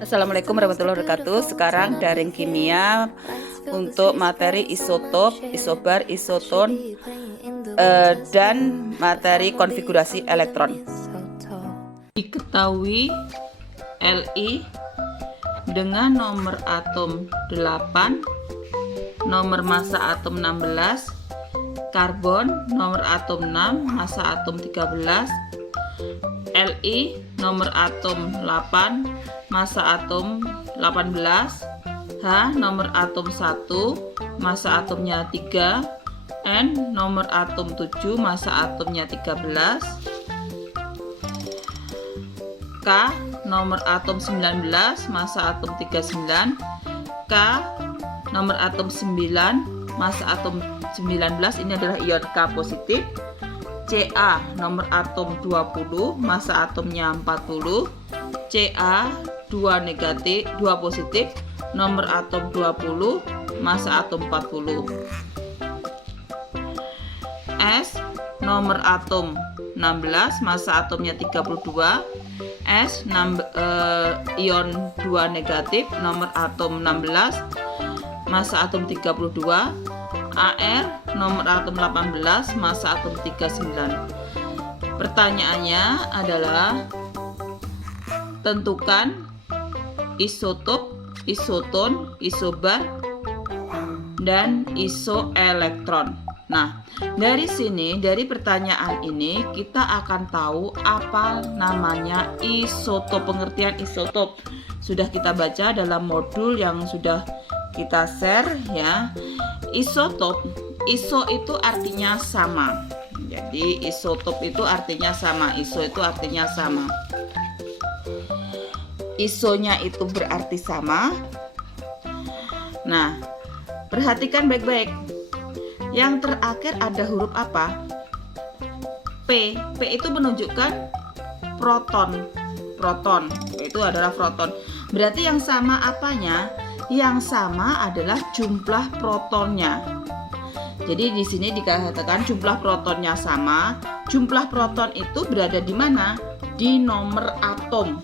Assalamualaikum warahmatullahi wabarakatuh. Sekarang daring kimia untuk materi isotop, isobar, isoton, dan materi konfigurasi elektron. Diketahui Li dengan nomor atom 8, nomor massa atom 16, karbon nomor atom 6, massa atom 13, Li nomor atom 8, massa atom 18, H nomor atom 1, massa atomnya 3, N nomor atom 7, massa atomnya 13, K nomor atom 19, massa atom 39, K nomor atom 9, massa atom 19, ini adalah ion K positif. Ca nomor atom 20, massa atomnya 40, Ca 2 negatif, 2 positif, nomor atom 20, massa atom 40. S nomor atom 16, massa atomnya 32, S ion 2 negatif, nomor atom 16, massa atom 32, Ar nomor atom 18, massa atom 39. Pertanyaannya adalah tentukan isotop, isoton, isobar, dan isoelektron. Nah, dari sini, dari pertanyaan ini kita akan tahu apa namanya isotop. Pengertian isotop sudah kita baca dalam modul yang sudah kita share ya. Isotop, iso itu artinya sama. Jadi isotop itu artinya sama, iso itu artinya sama. Isonya itu berarti sama. Nah, perhatikan baik-baik. Yang terakhir ada huruf apa? P. P itu menunjukkan proton. Proton, itu adalah proton. Berarti yang sama apanya? Yang sama adalah jumlah protonnya. Jadi di sini dikatakan jumlah protonnya sama. Jumlah proton itu berada di mana? Di nomor atom.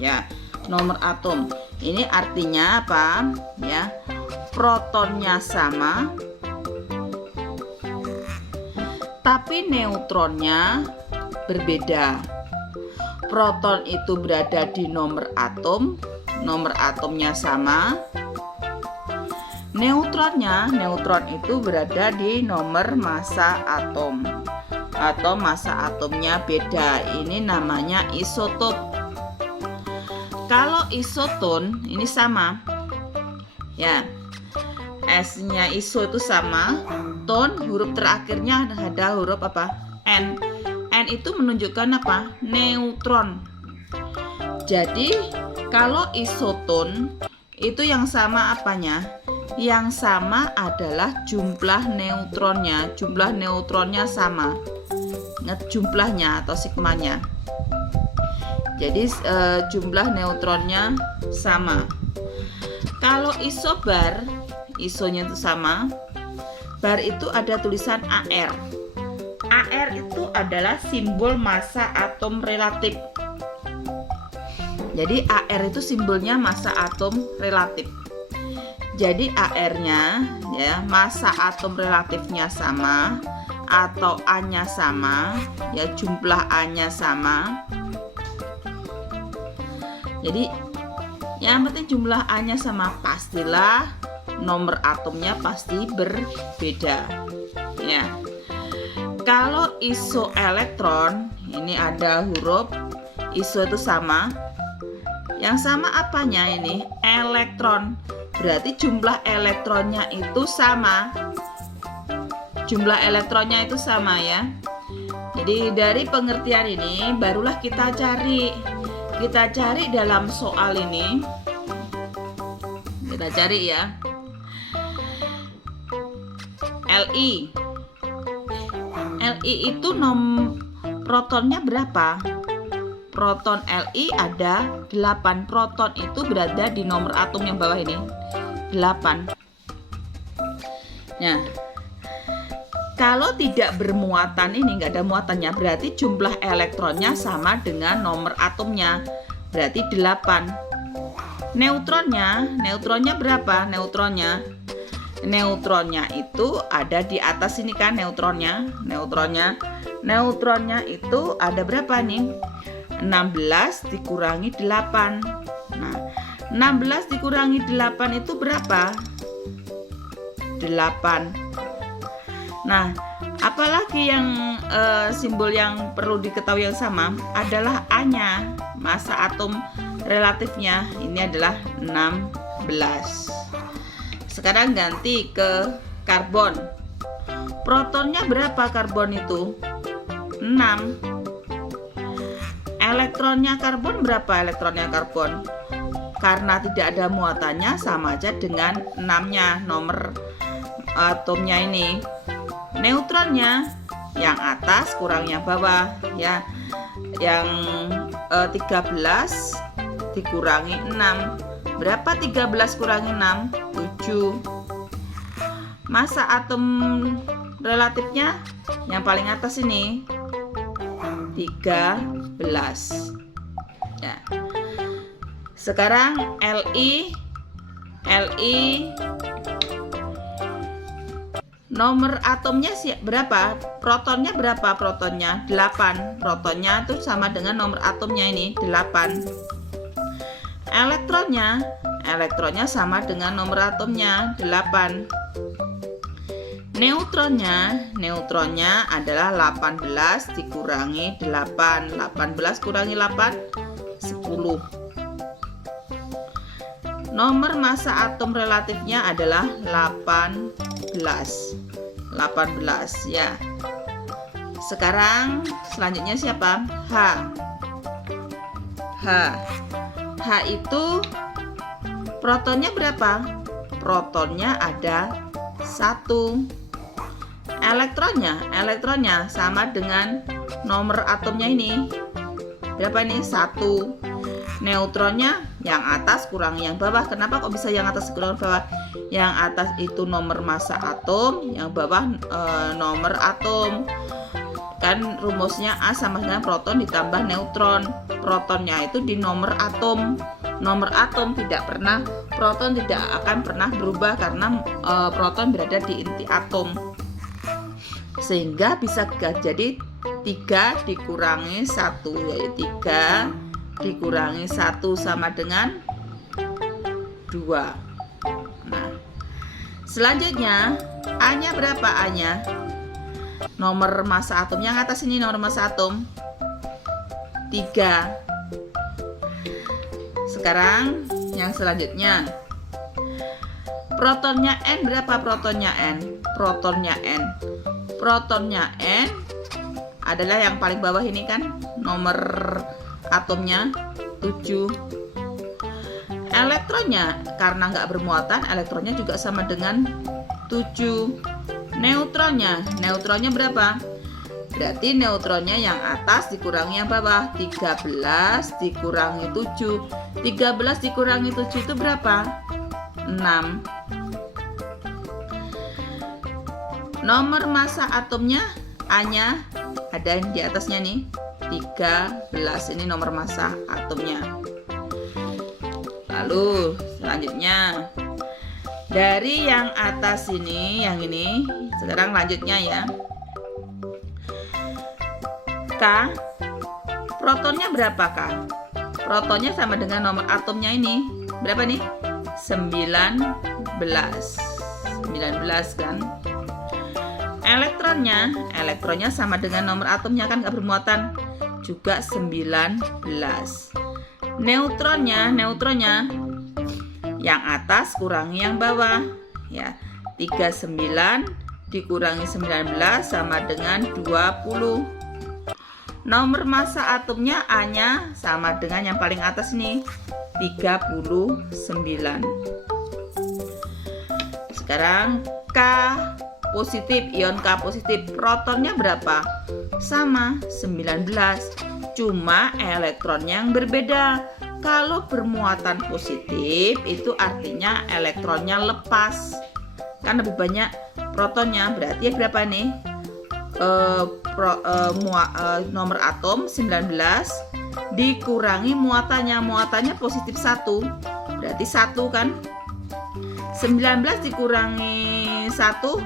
Ya, nomor atom. Ini artinya apa? Ya, protonnya sama, tapi neutronnya berbeda. Proton itu berada di nomor atom, nomor atomnya sama. Neutron itu berada di nomor massa atom atau massa atomnya beda. Ini namanya isotop. Kalau isoton ini sama. Ya. S-nya iso itu sama, ton huruf terakhirnya ada huruf apa? N. N itu menunjukkan apa? Neutron. Jadi kalau isoton itu yang sama apanya? Yang sama adalah jumlah neutronnya. Jumlah neutronnya sama. Ingat jumlahnya atau sigmanya. Jadi jumlah neutronnya sama. Kalau isobar, isonya itu sama. Bar itu ada tulisan Ar. Ar itu adalah simbol massa atom relatif. Jadi Ar itu simbolnya massa atom relatif. Jadi Ar-nya ya, massa atom relatifnya sama atau A-nya sama, ya jumlah A-nya sama. Jadi yang penting jumlah A-nya sama, pastilah nomor atomnya pasti berbeda. Ya. Kalau isoelektron, ini ada huruf iso itu sama. Yang sama apanya ini? Elektron. Berarti jumlah elektronnya itu sama. Jumlah elektronnya itu sama ya. Jadi dari pengertian ini barulah kita cari. Kita cari dalam soal ini. Kita cari ya. Li. Li itu protonnya berapa? Proton Li ada 8. Proton itu berada di nomor atom yang bawah ini. 8. Nah, kalau tidak bermuatan ini, nggak ada muatannya, berarti jumlah elektronnya sama dengan nomor atomnya. Berarti 8. Neutronnya berapa? Neutronnya itu ada di atas ini kan, neutronnya itu ada berapa nih? 16 dikurangi 8. Nah, 16 dikurangi 8 itu berapa? 8. Nah, apalagi yang simbol yang perlu diketahui yang sama adalah A-nya, masa atom relatifnya ini adalah 16. Sekarang ganti ke karbon. Protonnya berapa karbon itu? 6. Elektronnya karbon berapa elektronnya karbon? Karena tidak ada muatannya sama aja dengan 6-nya, nomor atomnya ini. Neutronnya yang atas kurang yang bawah ya. Yang 13 dikurangi 6. Berapa 13 kurangi 6? 7. Masa atom relatifnya yang paling atas ini 13 ya. Sekarang Li nomor atomnya berapa? Protonnya berapa? Protonnya 8. Protonnya itu sama dengan nomor atomnya ini 8. Elektronnya sama dengan nomor atomnya 8. Neutronnya adalah 18 dikurangi 8. 18 kurangi 8 10. Nomor masa atom relatifnya adalah 18 ya. Sekarang selanjutnya siapa? H itu protonnya berapa? Protonnya ada 1. Elektronnya sama dengan nomor atomnya ini. Berapa ini? 1. Neutronnya yang atas kurang yang bawah. Kenapa kok bisa yang atas kurang bawah? Yang atas itu nomor masa atom, yang bawah nomor atom. Kan rumusnya A sama dengan proton ditambah neutron. Protonnya itu di nomor atom. Nomor atom proton tidak akan pernah berubah karena proton berada di inti atom. Sehingga bisa jadi 3 dikurangi 1, yaitu 3 dikurangi 1 sama dengan 2. Nah, selanjutnya A-nya berapa? A-nya nomor masa atom yang atas ini, nomor masa atom 3. Sekarang yang selanjutnya protonnya N berapa? Protonnya N adalah yang paling bawah ini kan, nomor atomnya 7. Elektronnya karena nggak bermuatan, elektronnya juga sama dengan 7. Neutronnya berapa? Berarti neutronnya yang atas dikurangi yang bawah. 13 dikurangi 7. 13 dikurangi 7 itu berapa? 6. Nomor masa atomnya A-nya ada yang di atasnya nih, 13. Ini nomor masa atomnya. Lalu selanjutnya dari yang atas ini, yang ini, sekarang lanjutnya ya. K, protonnya berapa K? Protonnya sama dengan nomor atomnya ini. Berapa nih? 19 kan. Elektronnya sama dengan nomor atomnya kan, nggak bermuatan, juga 19. Neutronnya yang atas kurangi yang bawah ya. 39 dikurangi 19 sama dengan 20. Nomor masa atomnya A-nya sama dengan yang paling atas nih, 39. Sekarang K positif, ion K positif, protonnya berapa? Sama, 19. Cuma elektronnya yang berbeda. Kalau bermuatan positif itu artinya elektronnya lepas. Kan lebih banyak protonnya, berarti ya berapa nih? Nomor atom 19 dikurangi muatannya positif 1. berarti 1 kan. 19 dikurangi 1,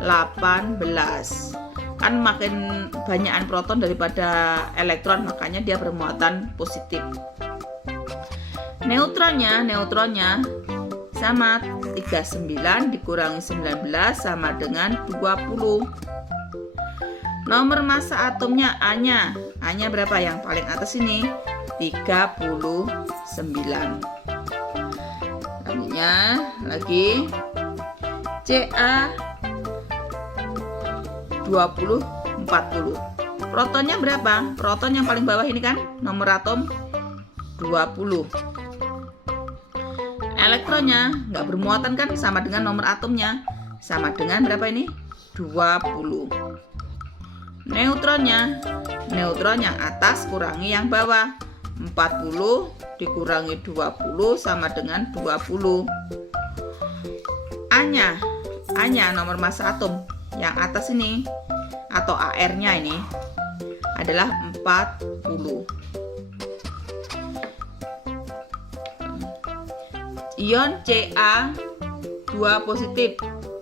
18. Kan makin banyakan proton daripada elektron, makanya dia bermuatan positif. Neutronnya sama 39 dikurangi 19 sama dengan 20. Nomor massa atomnya A-nya berapa? Yang paling atas ini 39. Selanjutnya lagi Ca 20, 40. Protonnya berapa? Proton yang paling bawah ini kan nomor atom 20. Elektronnya nggak bermuatan kan, sama dengan nomor atomnya, sama dengan berapa ini? 20. Neutronnya, neutron yang atas kurangi yang bawah, 40 dikurangi 20 sama dengan 20. A-nya nomor massa atom yang atas ini atau AR-nya ini adalah 40. Ion Ca 2 positif,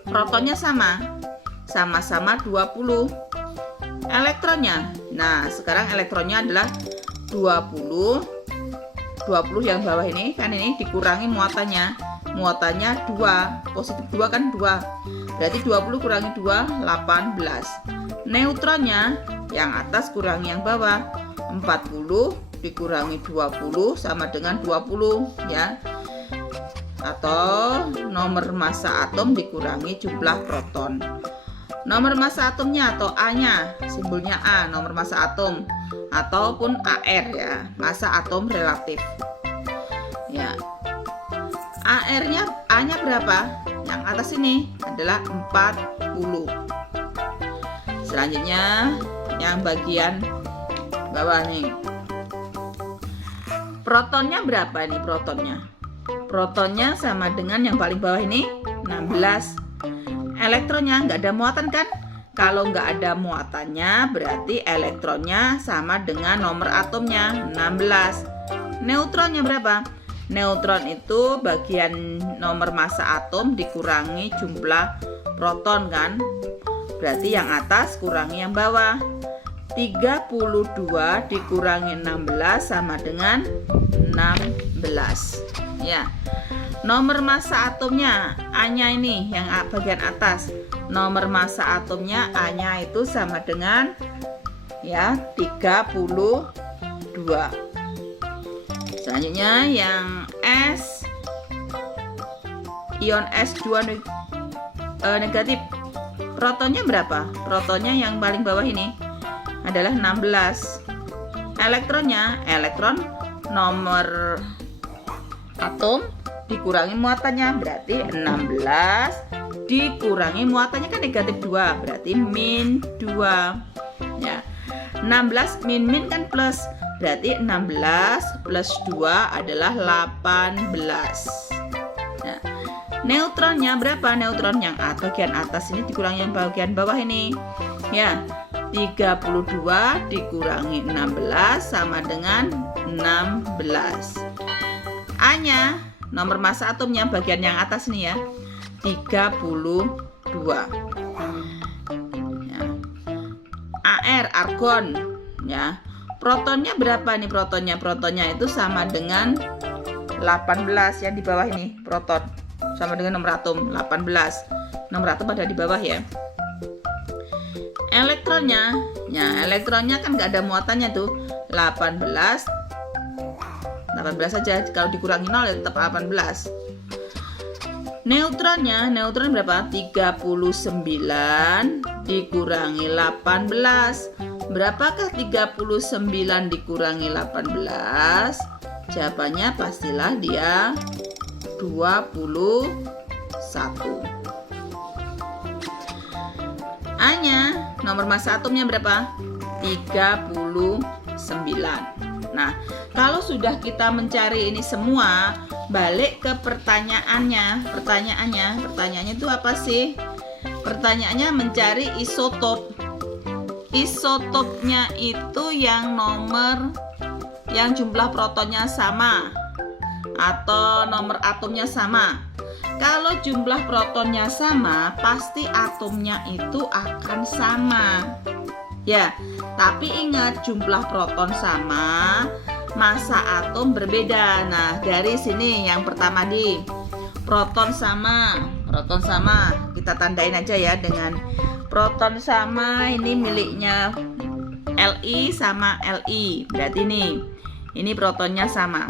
protonnya sama-sama 20. Elektronnya, nah sekarang elektronnya adalah 20 yang bawah ini kan, ini dikurangi muatannya 2, positif 2 kan 2, berarti 20 kurangi 2, 18. Neutronnya yang atas kurangi yang bawah, 40 dikurangi 20 sama dengan 20 ya, atau nomor massa atom dikurangi jumlah proton. Nomor massa atomnya atau A-nya, simbolnya A, nomor massa atom, ataupun AR ya, massa atom relatif. Ya. A-nya berapa? Yang atas ini adalah 40. Selanjutnya yang bagian bawah nih. Protonnya berapa nih protonnya? Protonnya sama dengan yang paling bawah ini 16. Elektronnya nggak ada muatan kan? Kalau nggak ada muatannya berarti elektronnya sama dengan nomor atomnya 16. Neutronnya berapa? Neutron itu bagian nomor massa atom dikurangi jumlah proton kan? Berarti yang atas kurangi yang bawah. 32 dikurangi 16 sama dengan 16. Ya. Nomor massa atomnya A-nya ini yang bagian atas. Nomor massa atomnya A-nya itu sama dengan ya 32. Selanjutnya yang S, ion S2 negatif. Protonnya berapa? Protonnya yang paling bawah ini adalah 16. Elektron nomor atom dikurangi muatannya berarti 16 dikurangi muatannya kan negatif 2 berarti min 2 ya. 16 min kan plus, berarti 16 plus 2 adalah 18. Nah, neutronnya berapa? Neutron yang bagian atas ini dikurangi yang bagian bawah ini ya, 32 dikurangi 16 sama dengan 16. A-nya nomor massa atomnya bagian yang atas ini ya, 32 ya. AR argon ya. Protonnya berapa nih protonnya? Protonnya itu sama dengan 18 yang di bawah ini, proton sama dengan nomor atom 18. Nomor atom ada di bawah ya. Elektronnya kan nggak ada muatannya tuh, 18 saja, kalau dikurangi 0 ya tetap 18. Neutron berapa? 39 dikurangi 18. Berapakah 39 dikurangi 18? Jawabannya pastilah dia 21. A-nya nomor massa atomnya berapa? 39. Nah, kalau sudah kita mencari ini semua, balik ke pertanyaannya. Pertanyaannya itu apa sih? Pertanyaannya mencari isotop. Isotopnya itu yang jumlah protonnya sama. atau nomor atomnya sama. Kalau jumlah protonnya sama, pasti atomnya itu akan sama. Ya, tapi ingat jumlah proton sama, massa atom berbeda. Nah, dari sini yang pertama di proton sama. Proton sama, kita tandain aja ya dengan proton sama. Ini miliknya Li sama Li. Berarti ini protonnya sama.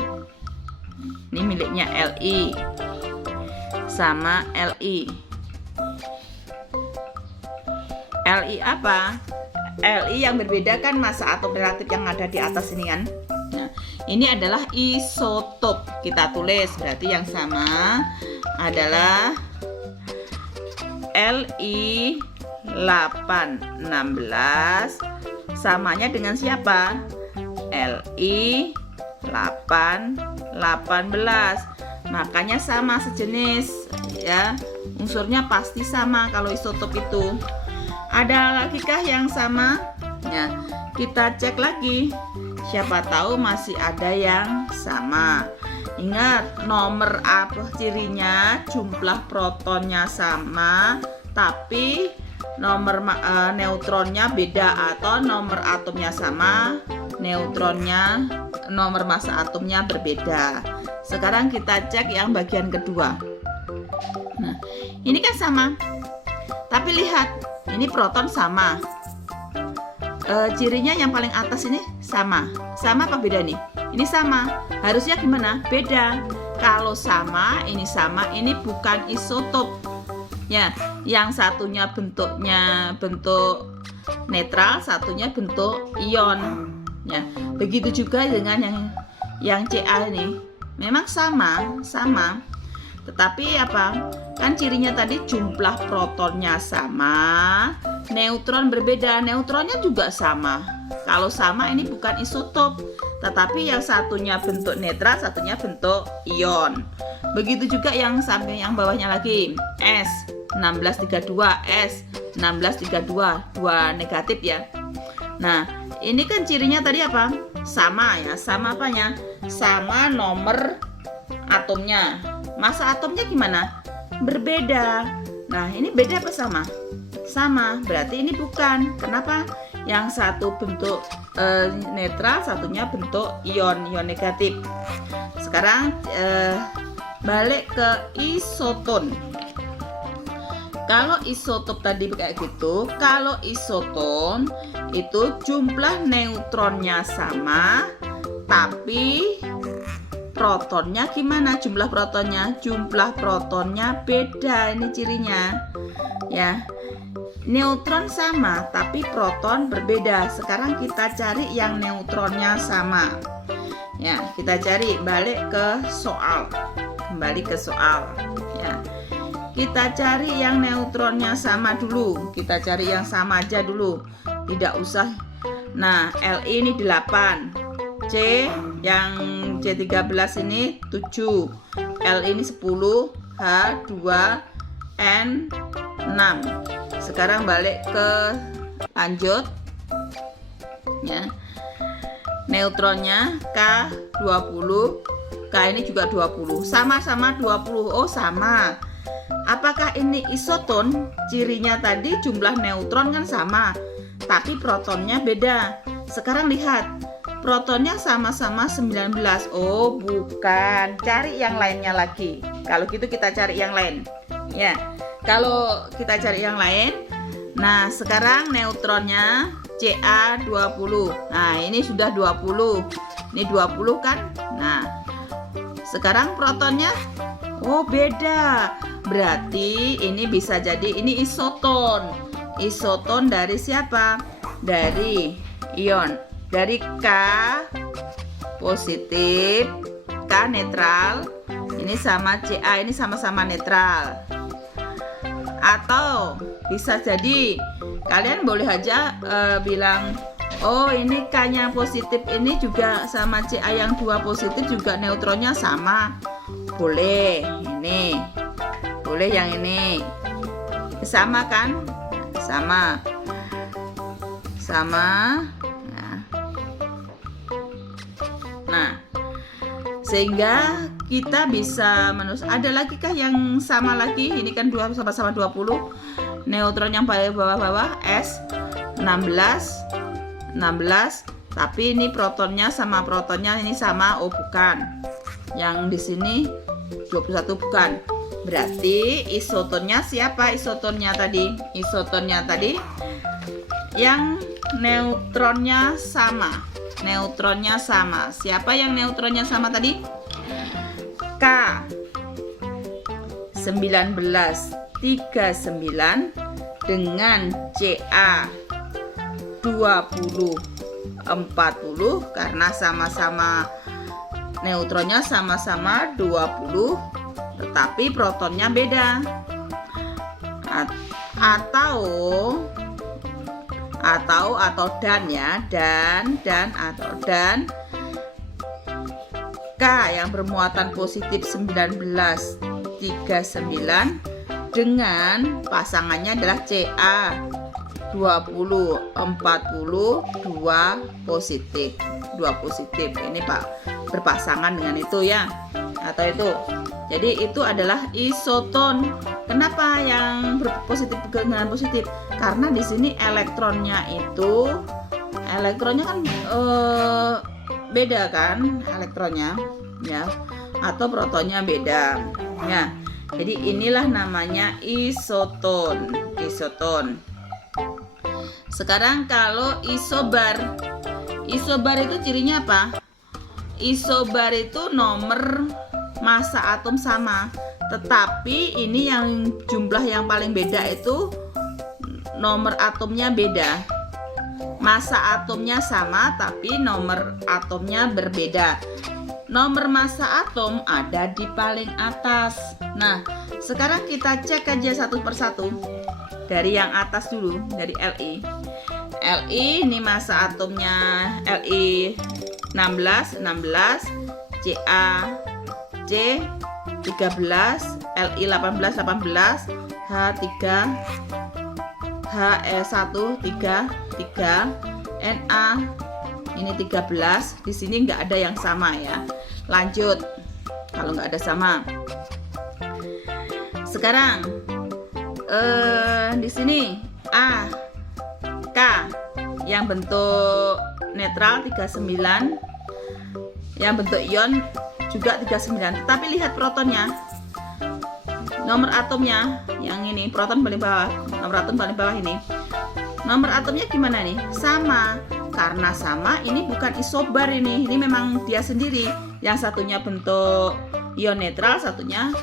Ini miliknya Li sama Li. Li apa? Li yang berbeda kan massa atom relatif yang ada di atas ini kan. Nah, ini adalah isotop. Kita tulis berarti yang sama adalah Li 816 samanya dengan siapa? Li 818. Makanya sama, sejenis ya. Unsurnya pasti sama kalau isotop itu. Ada lagi kah yang sama? Ya, kita cek lagi. Siapa tahu masih ada yang sama. Ingat, nomor apa cirinya? Jumlah protonnya sama, tapi nomor neutronnya beda, atau nomor atomnya sama, neutronnya, nomor massa atomnya berbeda. Sekarang kita cek yang bagian kedua. Nah, ini kan sama, tapi lihat, ini proton sama. Cirinya yang paling atas ini sama. Sama apa beda nih? Ini sama. Harusnya gimana? Beda. Kalau sama, ini bukan isotop. Ya, yang satunya bentuknya bentuk netral, satunya bentuk ion. Ya, begitu juga dengan yang Ca ini. Memang sama. Tetapi apa? Kan cirinya tadi jumlah protonnya sama, neutron berbeda. Neutronnya juga sama. Kalau sama ini bukan isotop, tetapi yang satunya bentuk netral, satunya bentuk ion. Begitu juga yang samping yang bawahnya lagi, S1632, S1632, 2 negatif ya. Nah, ini kan cirinya tadi apa? Sama ya. Sama apanya? Sama nomor atomnya. Massa atomnya gimana? Berbeda. Nah, ini beda apa sama? Sama. Berarti ini bukan. Kenapa? Yang satu bentuk netral, satunya bentuk ion negatif. Sekarang balik ke isoton. Kalau isotop tadi kayak gitu, kalau isoton itu jumlah neutronnya sama, tapi protonnya gimana? Jumlah protonnya beda. Ini cirinya ya. Neutron sama tapi proton berbeda. Sekarang kita cari yang neutronnya sama. Ya, kita cari, kembali ke soal ya. Kita cari yang neutronnya sama dulu. Kita cari yang sama aja dulu. Tidak usah. Nah, Li ini 8. C yang C13 ini 7, L ini 10, H2, N 6. Sekarang balik ke lanjut ya. Neutronnya K 20, K ini juga 20. Sama-sama 20. Oh, sama. Apakah ini isoton? Cirinya tadi jumlah neutron kan sama, tapi protonnya beda. Sekarang lihat, protonnya sama-sama 19. Oh, bukan. Cari yang lainnya lagi. Kalau gitu kita cari yang lain. Ya. Kalau kita cari yang lain, nah sekarang neutronnya Ca 20. Nah, ini sudah 20. Ini 20 kan? Nah, sekarang protonnya oh, beda. Berarti ini bisa jadi ini isoton. Isoton dari siapa? Dari ion. Dari K positif, K netral, ini sama Ca, ini sama-sama netral. Atau bisa jadi kalian boleh aja bilang, oh ini K-nya positif ini juga sama Ca yang 2 positif juga neutronnya sama. Boleh, ini boleh yang ini sama kan? Sama. Nah, sehingga kita bisa menulis. Ada lagi kah yang sama lagi? Ini kan sama-sama 20. Neutron yang paling bawah-bawah S 16. Tapi ini protonnya sama protonnya ini sama. Oh bukan. Yang di sini 21 bukan. Berarti isotonnya siapa? Isotonnya tadi yang neutronnya sama. Siapa yang neutronnya sama tadi? K 1939 dengan Ca 2040 karena sama-sama neutronnya sama-sama 20 tetapi protonnya beda. Atau dan ya, dan K yang bermuatan positif 1939 dengan pasangannya adalah Ca 2040 2 positif. Ini Pak berpasangan dengan itu ya, atau itu. Jadi itu adalah isoton. Kenapa yang berpositif dengan positif? Karena di sini elektronnya kan beda kan elektronnya ya, atau protonnya beda ya. Jadi inilah namanya isoton. Sekarang kalau isobar itu cirinya apa? Isobar itu nomor massa atom sama, tetapi ini yang jumlah yang paling beda itu nomor atomnya beda. Massa atomnya sama tapi nomor atomnya berbeda. Nomor massa atom ada di paling atas. Nah, sekarang kita cek aja satu persatu. Dari yang atas dulu, dari Li. Li ini massa atomnya Li 16, Ca C 13, Li 18, H3, He1 3, Na ini 13. Di sini nggak ada yang sama ya. Lanjut, kalau nggak ada sama. Sekarang di sini A, K yang bentuk netral 39, yang bentuk ion juga 39. Tapi lihat protonnya, nomor atomnya yang ini, proton paling bawah, nomor atom paling bawah ini. Nomor atomnya gimana nih? Sama. Karena sama, ini bukan isobar ini memang dia sendiri. Yang satunya bentuk ion netral, satunya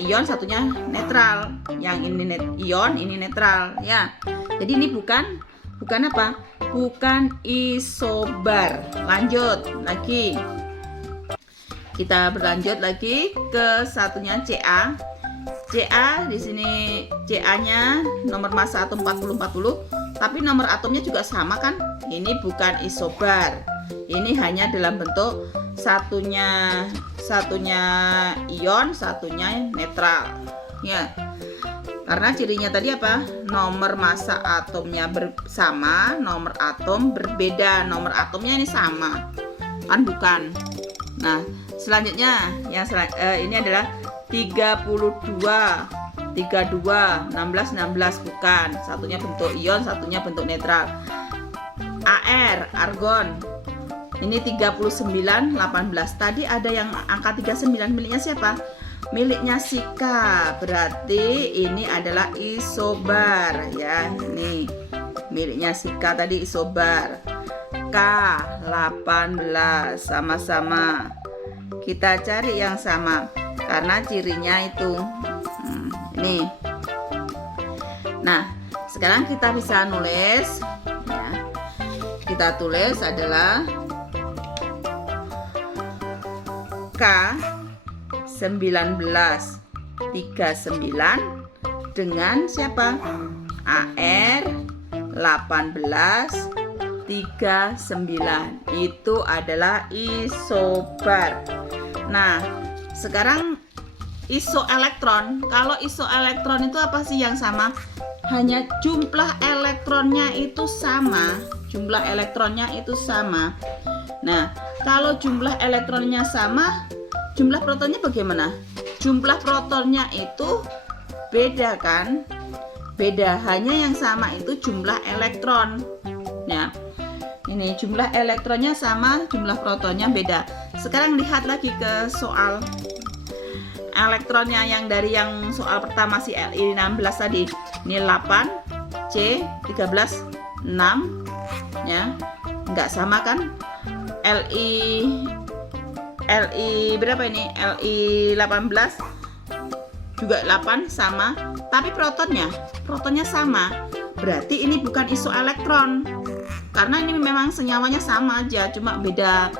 ion, satunya netral. Yang ini ion, ini netral ya. Jadi ini bukan apa? Bukan isobar. Lanjut lagi. Kita berlanjut lagi ke satunya Ca. Ca di sini Ca-nya nomor massa atom 40, tapi nomor atomnya juga sama kan? Ini bukan isobar. Ini hanya dalam bentuk satunya ion, satunya netral. Ya. Karena cirinya tadi apa? Nomor massa atomnya sama, nomor atom berbeda. Nomor atomnya ini sama. Kan bukan. Nah, selanjutnya yang ini adalah 32, 16 bukan. Satunya bentuk ion, satunya bentuk netral. Ar, argon. Ini 39, 18. Tadi ada yang angka 39 miliknya siapa? Miliknya Sika. Berarti ini adalah isobar ya. Ini miliknya Sika tadi isobar. K 18 sama-sama. Kita cari yang sama karena cirinya itu ini. Nah, sekarang kita bisa nulis ya. Kita tulis adalah K 1939 dengan siapa? Ar 1839. Itu adalah isobar. Nah, sekarang isoelektron. Kalau isoelektron itu apa sih yang sama? Hanya jumlah elektronnya itu sama. Nah, kalau jumlah elektronnya sama, jumlah protonnya bagaimana? Jumlah protonnya itu beda kan? Beda, hanya yang sama itu jumlah elektron. Ya, ini jumlah elektronnya sama, jumlah protonnya beda. Sekarang lihat lagi ke soal elektronnya yang dari yang soal pertama si Li 16 tadi. Ini 8, C 13, 6. Ya, nggak sama kan? Li berapa ini? Li 18 juga 8 sama, tapi protonnya sama. Berarti ini bukan isoelektron. Karena ini memang senyawanya sama aja, cuma beda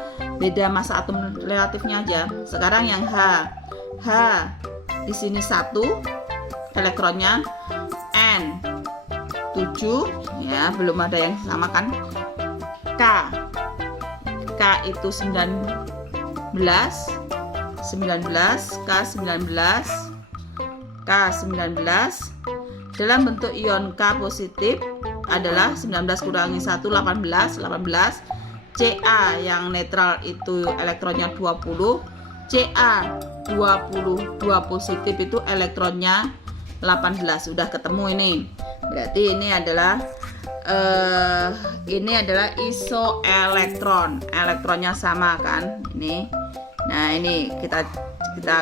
massa atom relatifnya aja. Sekarang yang H di sini 1 elektronnya, N 7 ya, belum ada yang sama kan. K itu 19, K19 dalam bentuk ion K positif adalah 19 kurangi 1 18. Ca yang netral itu elektronnya 20, Ca 22 positif itu elektronnya 18. Sudah ketemu ini. Berarti ini adalah isoelektron. Elektronnya sama kan ini. Nah, ini kita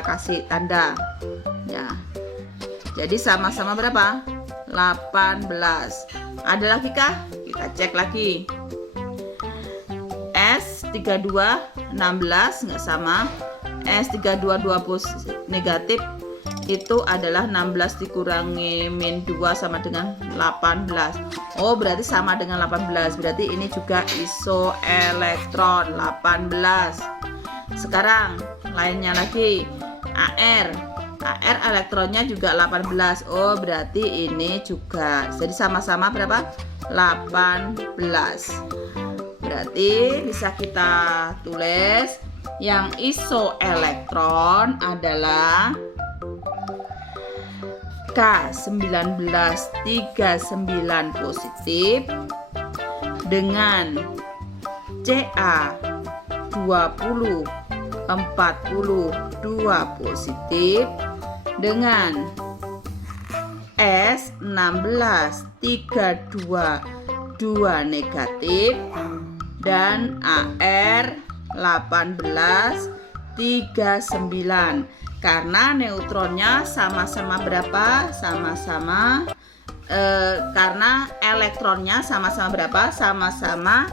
kasih tanda ya. Jadi sama-sama berapa? 18. Ada lagi kah? Kita cek lagi. S32 16 nggak sama. S32 2 negatif itu adalah 16 dikurangi min 2 sama dengan 18. Oh, berarti sama dengan 18. Berarti ini juga isoelektron 18. Sekarang lainnya lagi, AR elektronnya juga 18. Oh, berarti ini juga jadi sama-sama berapa? 18. Berarti bisa kita tulis yang isoelektron adalah K1939 positif dengan Ca20 42 positif dengan S16 32 negatif dan AR 18 39. Karena neutronnya sama-sama berapa? Karena elektronnya sama-sama berapa? Sama-sama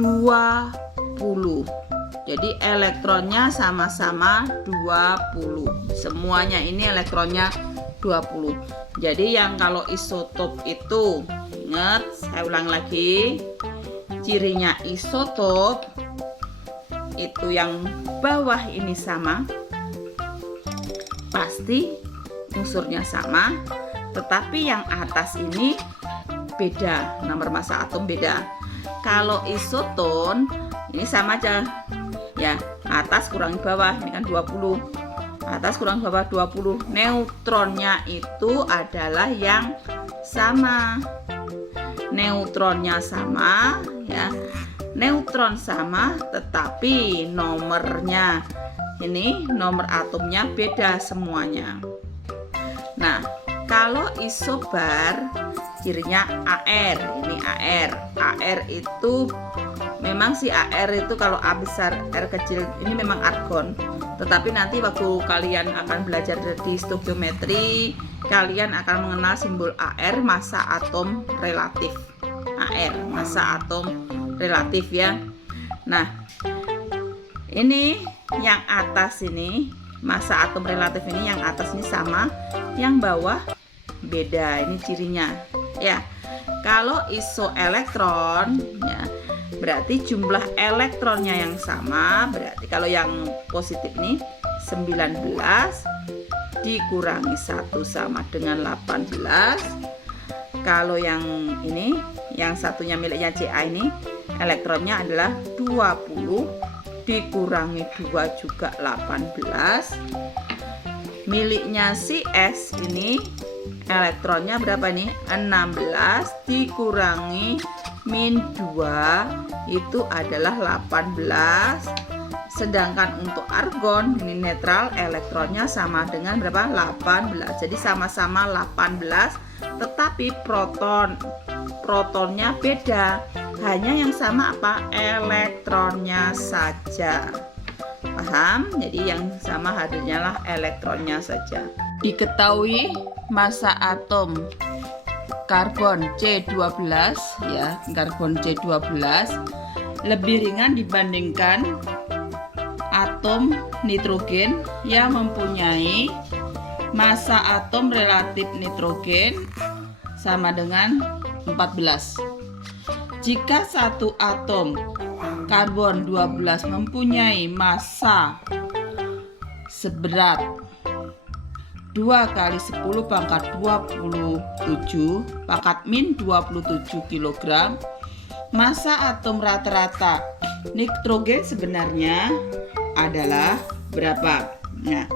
20. Jadi elektronnya sama-sama 20. Semuanya ini elektronnya 20. Jadi yang kalau isotop itu, ingat, saya ulang lagi, cirinya isotop itu yang bawah ini sama, pasti unsurnya sama, tetapi yang atas ini beda, nomor massa atom beda. Kalau isoton ini sama aja ya, atas kurangi bawah, ini kan 20, atas kurang bawah 20. Neutronnya itu adalah yang sama, neutronnya sama ya, neutron sama, tetapi nomornya ini, nomor atomnya beda semuanya. Nah, kalau isobar cirinya AR, ini AR itu memang si AR itu kalau A besar R kecil ini memang argon, tetapi nanti waktu kalian akan belajar di stoikiometri, kalian akan mengenal simbol AR, massa atom relatif. AR massa atom relatif ya. Nah, ini yang atas ini massa atom relatif, ini yang atas ini sama, yang bawah beda, ini cirinya ya. Kalau isoelektron ya, berarti jumlah elektronnya yang sama. Berarti kalau yang positif ini 19 dikurangi 1 sama dengan 18. Kalau yang ini, yang satunya miliknya Ca ini, elektronnya adalah 20 dikurangi 2 juga 18. Miliknya si S ini elektronnya berapa nih? 16 dikurangi min 2 itu adalah 18. Sedangkan untuk argon ini netral, elektronnya sama dengan berapa? 18. Jadi sama-sama 18, tetapi protonnya beda. Hanya yang sama apa? Elektronnya saja. Paham? Jadi yang sama hadirnya lah elektronnya saja. Diketahui massa atom karbon C12 ya, karbon C12 lebih ringan dibandingkan atom nitrogen yang mempunyai massa atom relatif nitrogen sama dengan 14. Jika satu atom karbon 12 mempunyai massa seberat 2 kali 10 pangkat 27 pangkat min 27 kg, massa atom rata-rata nitrogen sebenarnya adalah berapa? Nah,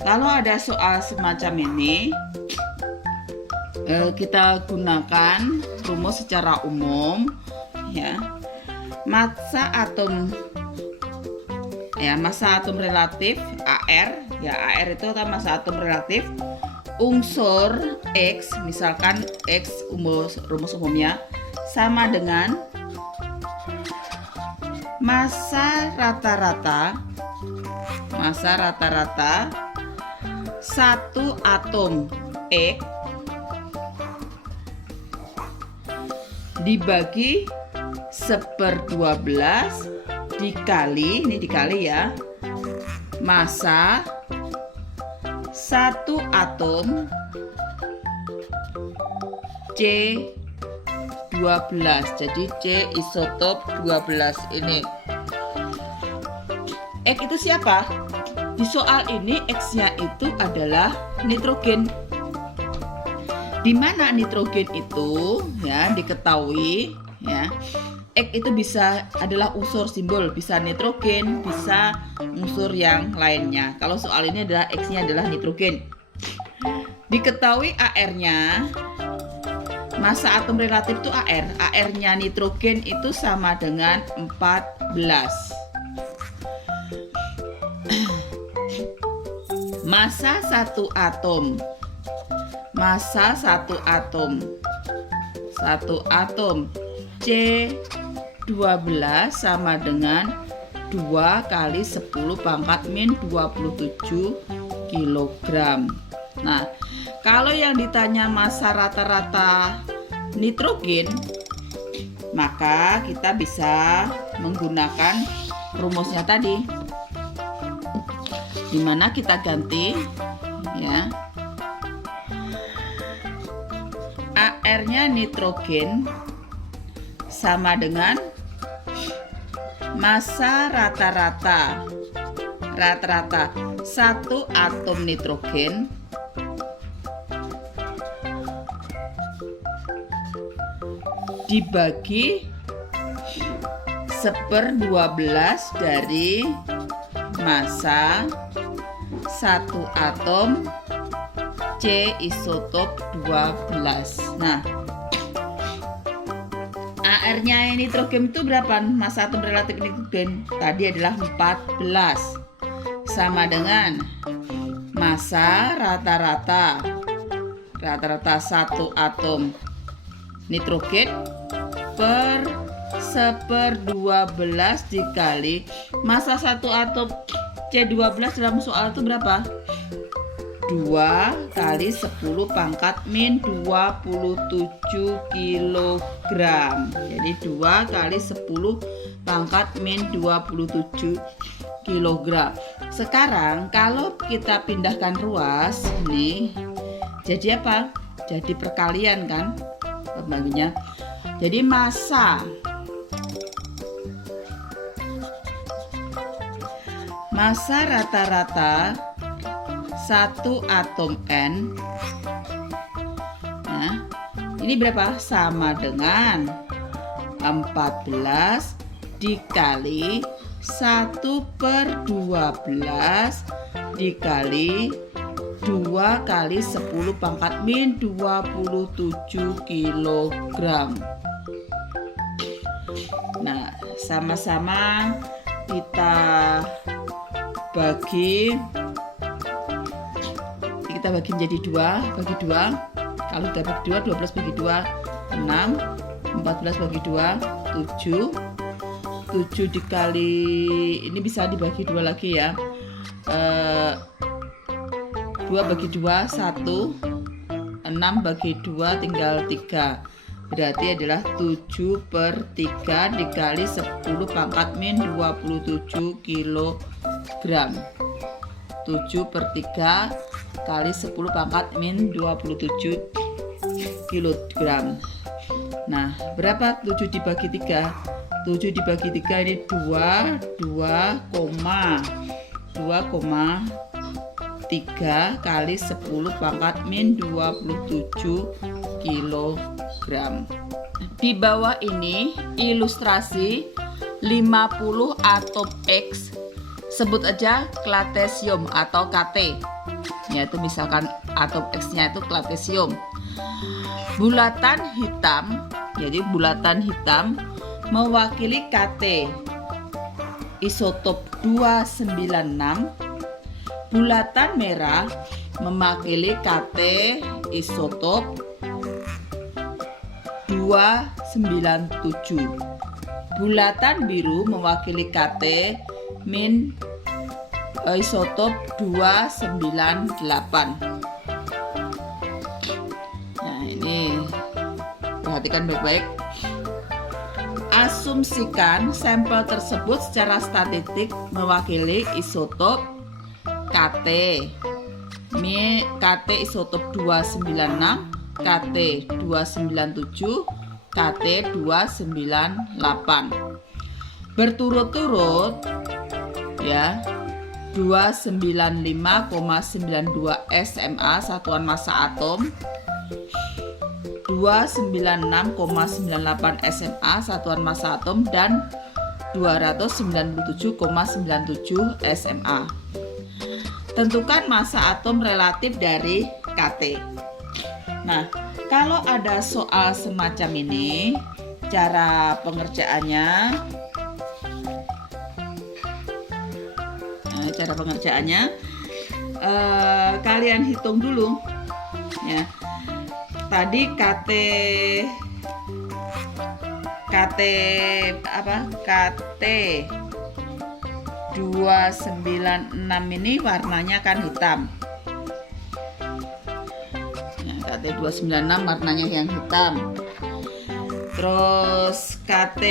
kalau ada soal semacam ini, kita gunakan rumus secara umum ya. Massa atom relatif AR ya, AR itu kan massa atom relatif unsur X, misalkan X rumus umumnya sama dengan massa rata-rata satu atom X dibagi 1/12 dikali, ini dikali ya, massa satu atom C12. Jadi C isotop 12 ini. X itu siapa? Di soal ini X-nya itu adalah nitrogen. Di mana nitrogen itu ya diketahui ya. X itu bisa adalah unsur simbol, bisa nitrogen, bisa unsur yang lainnya. Kalau soal ini adalah X-nya adalah nitrogen. Diketahui AR-nya, massa atom relatif itu AR. AR-nya nitrogen itu sama dengan 14. Massa satu atom C12 sama dengan 2 kali 10 pangkat min 27 kg. Nah, kalau yang ditanya massa rata-rata nitrogen, maka kita bisa menggunakan rumusnya tadi, dimana kita ganti ya, AR-nya nitrogen sama dengan massa rata-rata satu atom nitrogen dibagi 1/12 dari massa satu atom C isotop 12. Nah, AR-nya nitrogen itu berapa? Massa atom relatif nitrogen tadi adalah 14, sama dengan massa rata-rata satu atom nitrogen per 1/12 dikali massa satu atom C12 dalam soal itu berapa? 2 kali 10 pangkat min 27 kg. Jadi 2 kali 10 pangkat min 27 kg. Sekarang kalau kita pindahkan ruas nih, jadi apa? Jadi perkalian kan pembaginya. Jadi massa rata-rata satu atom N, nah ini berapa? Sama dengan 14 dikali 1/12 dikali 2 kali 10 pangkat min 27 kg. Nah, sama-sama kita bagi menjadi 2, bagi 2. Kalau kita bagi 2, 12 bagi 2, 6, 14 bagi 2, 7. 7 dikali, ini bisa dibagi 2 lagi ya. 2 bagi 2, 1. 6 bagi 2 tinggal 3. Berarti adalah 7/3 dikali 10 pangkat min 27 kg. 7/3 kali 10 pangkat min 27 kg. Nah, berapa 7 dibagi 3? 7 dibagi 3 ini 2,3 kali 10 pangkat min 27 kg. Di bawah ini ilustrasi 50 atom X, sebut aja klatesium atau Kt, yaitu misalkan atom X-nya itu klatesium. Bulatan hitam, jadi bulatan hitam mewakili Kt isotop 296. Bulatan merah mewakili Kt isotop 297. Bulatan biru mewakili Kt min isotop 298. Nah, ini perhatikan baik-baik. Asumsikan sampel tersebut secara statistik mewakili isotop Kt. Kt isotop 296, Kt 297, Kt 298. Berturut-turut ya, 295,92 SMA satuan massa atom, 296,98 SMA satuan massa atom, dan 297,97 SMA. Tentukan massa atom relatif dari Kt. Nah, kalau ada soal semacam ini, cara pengerjaannya, kalian hitung dulu ya. Tadi Kt 296 ini warnanya kan hitam. Nah, Kt 296 warnanya yang hitam. Terus Kt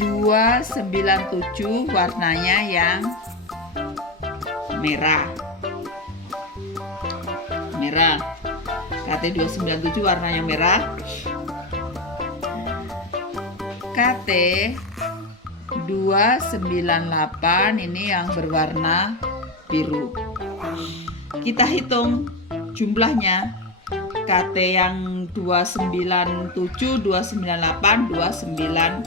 297 warnanya yang merah. Kt 297 warnanya merah. Kt 298 ini yang berwarna biru. Kita hitung jumlahnya. Kt yang 297, 298, 296,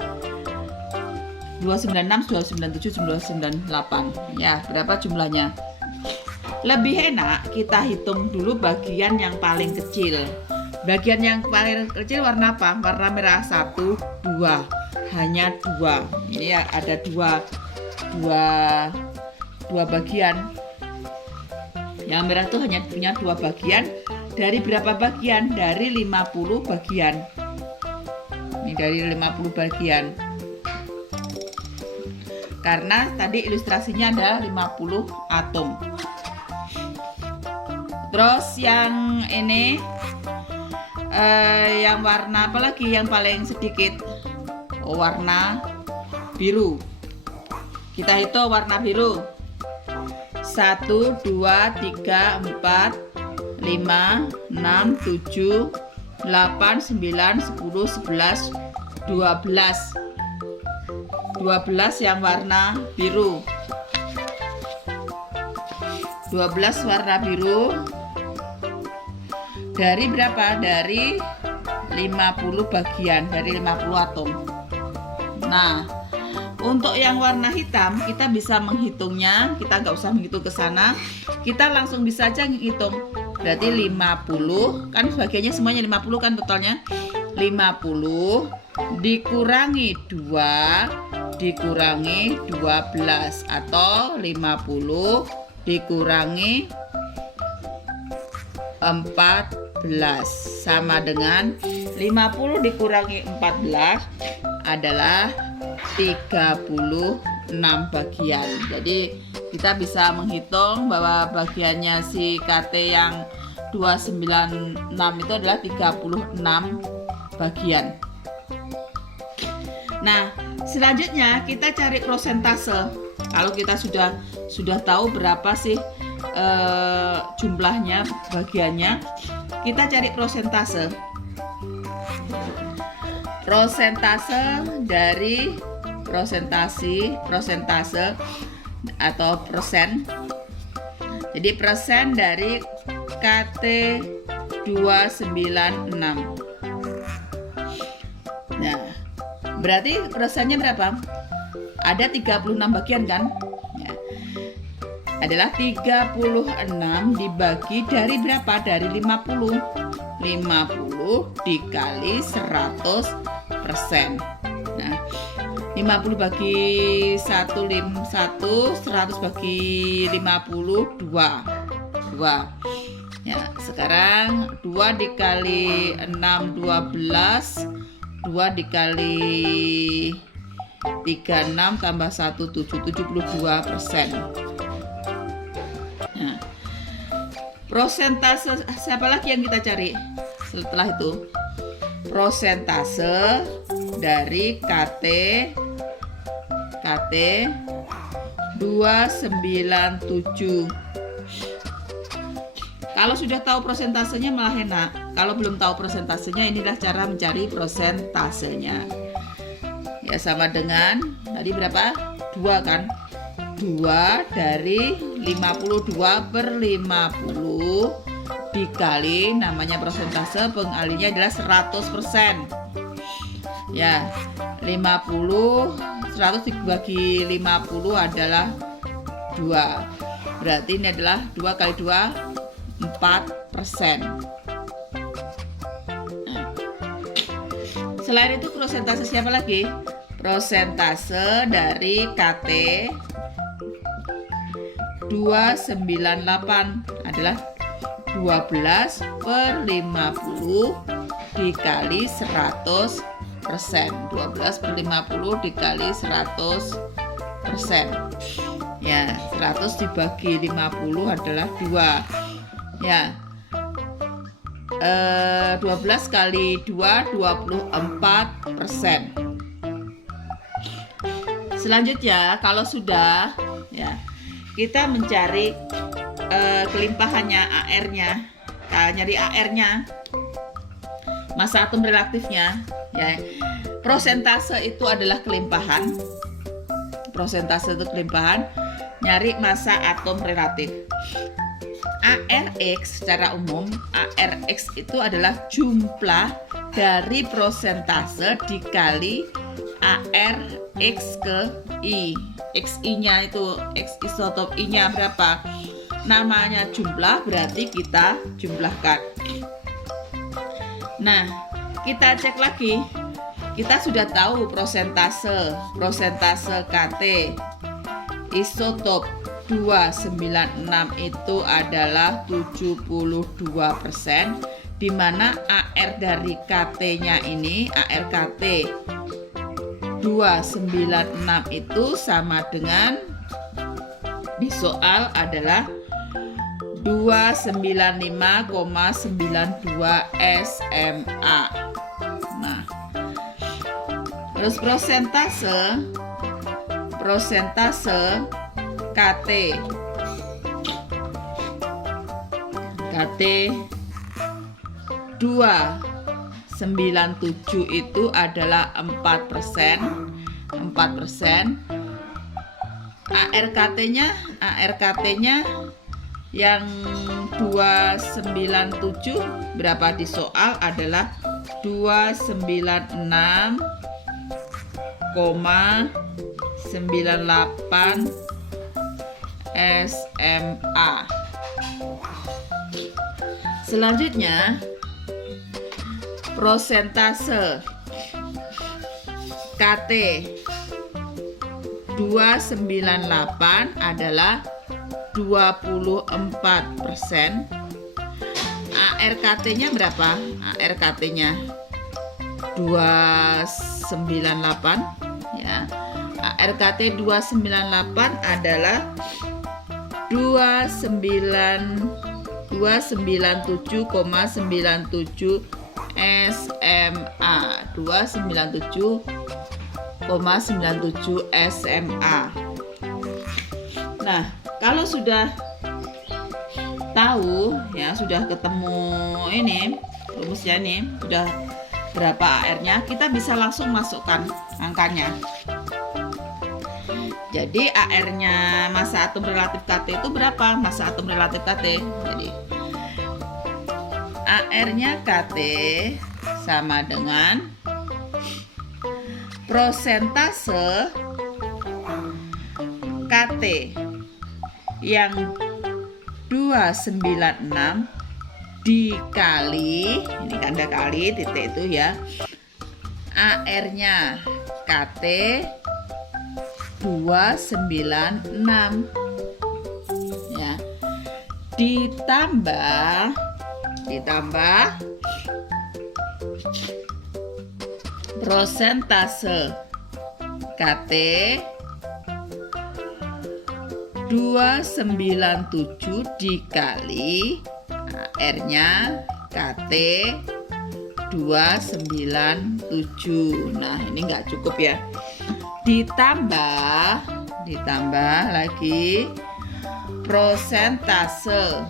297, 298. Ya, berapa jumlahnya? Lebih enak kita hitung dulu bagian yang paling kecil. Bagian yang paling kecil warna apa? Warna merah. 1, 2. Hanya 2. Ini ya, ada dua bagian. Yang merah itu hanya punya 2 bagian. Dari berapa bagian? Dari 50 bagian. Ini dari 50 bagian. Karena tadi ilustrasinya ada 50 atom. Terus yang ini yang warna apa lagi yang paling sedikit? Warna biru. Kita hitung warna biru. 1, 2, 3, 4, 5, 6, 7, 8, 9, 10, 11, 12. 12 yang warna biru. 12 warna biru. Dari berapa? Dari 50 bagian, dari 50 atom. Nah, untuk yang warna hitam kita bisa menghitungnya. Kita nggak usah menghitung ke sana. Kita langsung bisa aja menghitung Berarti 50 kan bagiannya semuanya 50 kan totalnya. 50 dikurangi 2 dikurangi 12 atau 50 dikurangi 14 sama dengan 50 dikurangi 14 adalah 36 bagian. Jadi kita bisa menghitung bahwa bagiannya si KT yang 296 itu adalah 36 bagian. Nah, selanjutnya kita cari prosentase. Kalau kita sudah tahu berapa sih jumlahnya, bagiannya, kita cari prosentase. Prosentase dari prosentase atau persen. Jadi persen dari KT 296. Nah, berarti persennya berapa? Ada 36 bagian kan? Ya. Adalah 36 dibagi dari berapa? Dari 50. 50 dikali 100%. Nah, 50 bagi 100 bagi 50 2. Ya, sekarang 2 dikali 6 12, 2 dikali 36 tambah 1 7, 72%. Nah, prosentase siapa lagi yang kita cari setelah itu? Prosentase dari KT 297. Kalau sudah tahu prosentasenya malah enak. Kalau belum tahu prosentasenya, inilah cara mencari prosentasenya. Ya, sama dengan tadi berapa? 2 kan? 2 dari 52/50 dikali, namanya prosentase, pengalinya adalah 100%. Ya, 100 dibagi 50 adalah 2. Berarti ini adalah 2 kali 2 4%. Nah, selain itu prosentase siapa lagi? Prosentase dari KT 298 adalah 12/50 dikali 100%. 12/50 dikali 100%. Ya, 100 dibagi 50 adalah 2. Ya, 12 kali 2 24%. Selanjutnya, kalau sudah, ya, kita mencari kelimpahannya, AR-nya. Nah, nyari AR-nya, massa atom relatifnya. Ya, prosentase itu adalah kelimpahan. Prosentase itu kelimpahan. Nyari massa atom relatif. ARX secara umum, ARX itu adalah jumlah dari prosentase dikali ARX ke I. XI-nya itu, X isotop I-nya berapa? Namanya jumlah, berarti kita jumlahkan. Nah, kita cek lagi. Kita sudah tahu prosentase KT isotop 296 itu adalah 72%, di mana AR dari KT-nya ini, AR KT 296 itu sama dengan di soal adalah 295,92 SMA. Nah, terus prosentase KT 297 itu adalah 4%. ARKT-nya yang 297 berapa di soal adalah 296,98 SMA. Selanjutnya, prosentase KT 298 adalah 24%. ARKT-nya berapa? ARKT-nya 298 ya. ARKT 298 adalah 297,97 SMA. 297,97 SMA. Nah, kalau sudah tahu ya, sudah ketemu ini rumusnya nih, sudah berapa AR-nya, kita bisa langsung masukkan angkanya. Jadi AR-nya massa atom relatif KT itu berapa? Massa atom relatif KT. Jadi AR-nya KT sama dengan prosentase KT yang 296 dikali, ini tanda kali titik itu ya, AR-nya KT 296 ya, ditambah prosentase KT 297 dikali AR-nya KT 297. Nah, ini enggak cukup ya. Ditambah lagi prosentase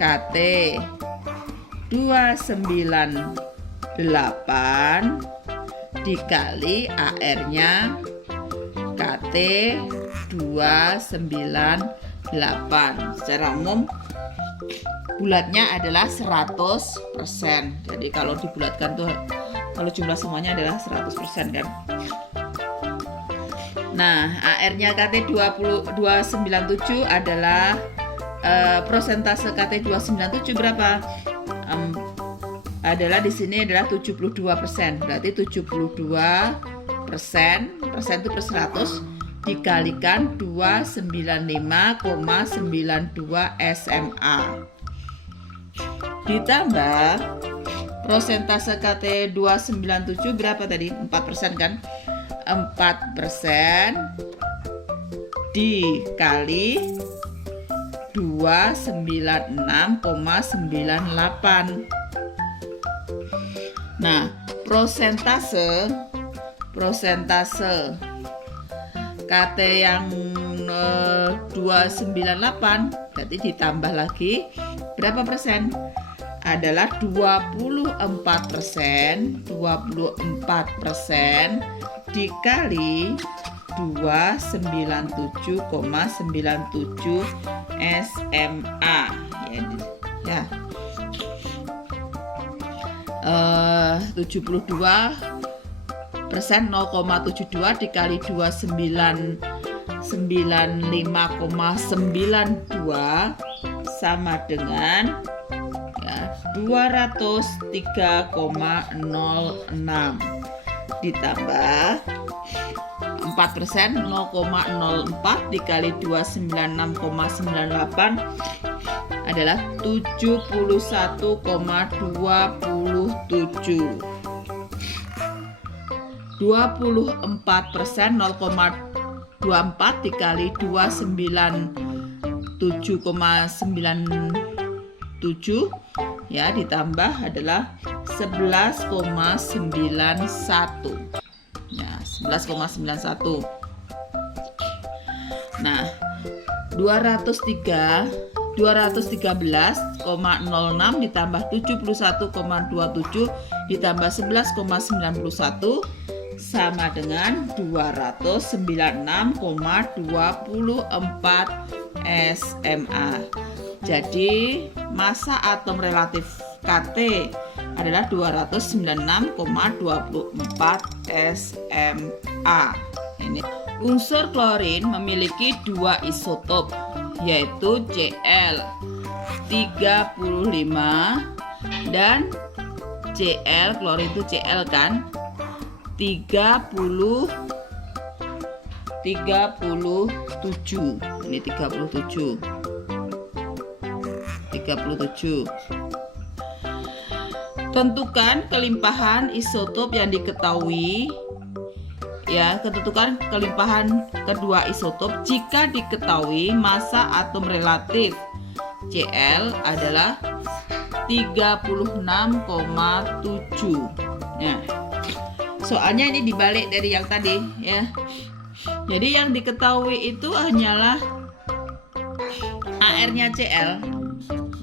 KT 298 dikali AR-nya KT 298. Secara umum bulatnya adalah 100%. Jadi kalau dibulatkan tuh, kalau jumlah semuanya adalah 100% kan. Nah, AR-nya KT 297 adalah prosentase KT 297 berapa? Adalah di sini adalah 72%. Berarti 72% itu per 100 dikalikan 295,92 SMA. Ditambah prosentase KT 297 berapa tadi? 4% kan? 4% dikali 296,98. Nah, prosentase KT yang 298 berarti ditambah lagi berapa persen? Adalah 24% dikali 297,97 SMA ya. 72% 0,72 dikali 295,92 sama dengan ya 203,06 ditambah 4% 0,04 dikali 296,98 adalah 71,27. 24% 0,24 dikali 297,97 ya ditambah adalah 11,91 ya 11,91. Nah 213,06 ditambah 71,27 ditambah 11,91 sama dengan 296,24 SMA. Jadi massa atom relatif KT adalah 296,24 SMA. Ini unsur klorin memiliki dua isotop yaitu Cl 35 dan Cl, klor itu Cl kan, 37. Ini 37. Tentukan kelimpahan isotop yang diketahui. Ya, tentukan kelimpahan kedua isotop jika diketahui massa atom relatif Cl adalah 36,7. Nah, soalnya ini dibalik dari yang tadi ya. Jadi yang diketahui itu hanyalah AR-nya Cl.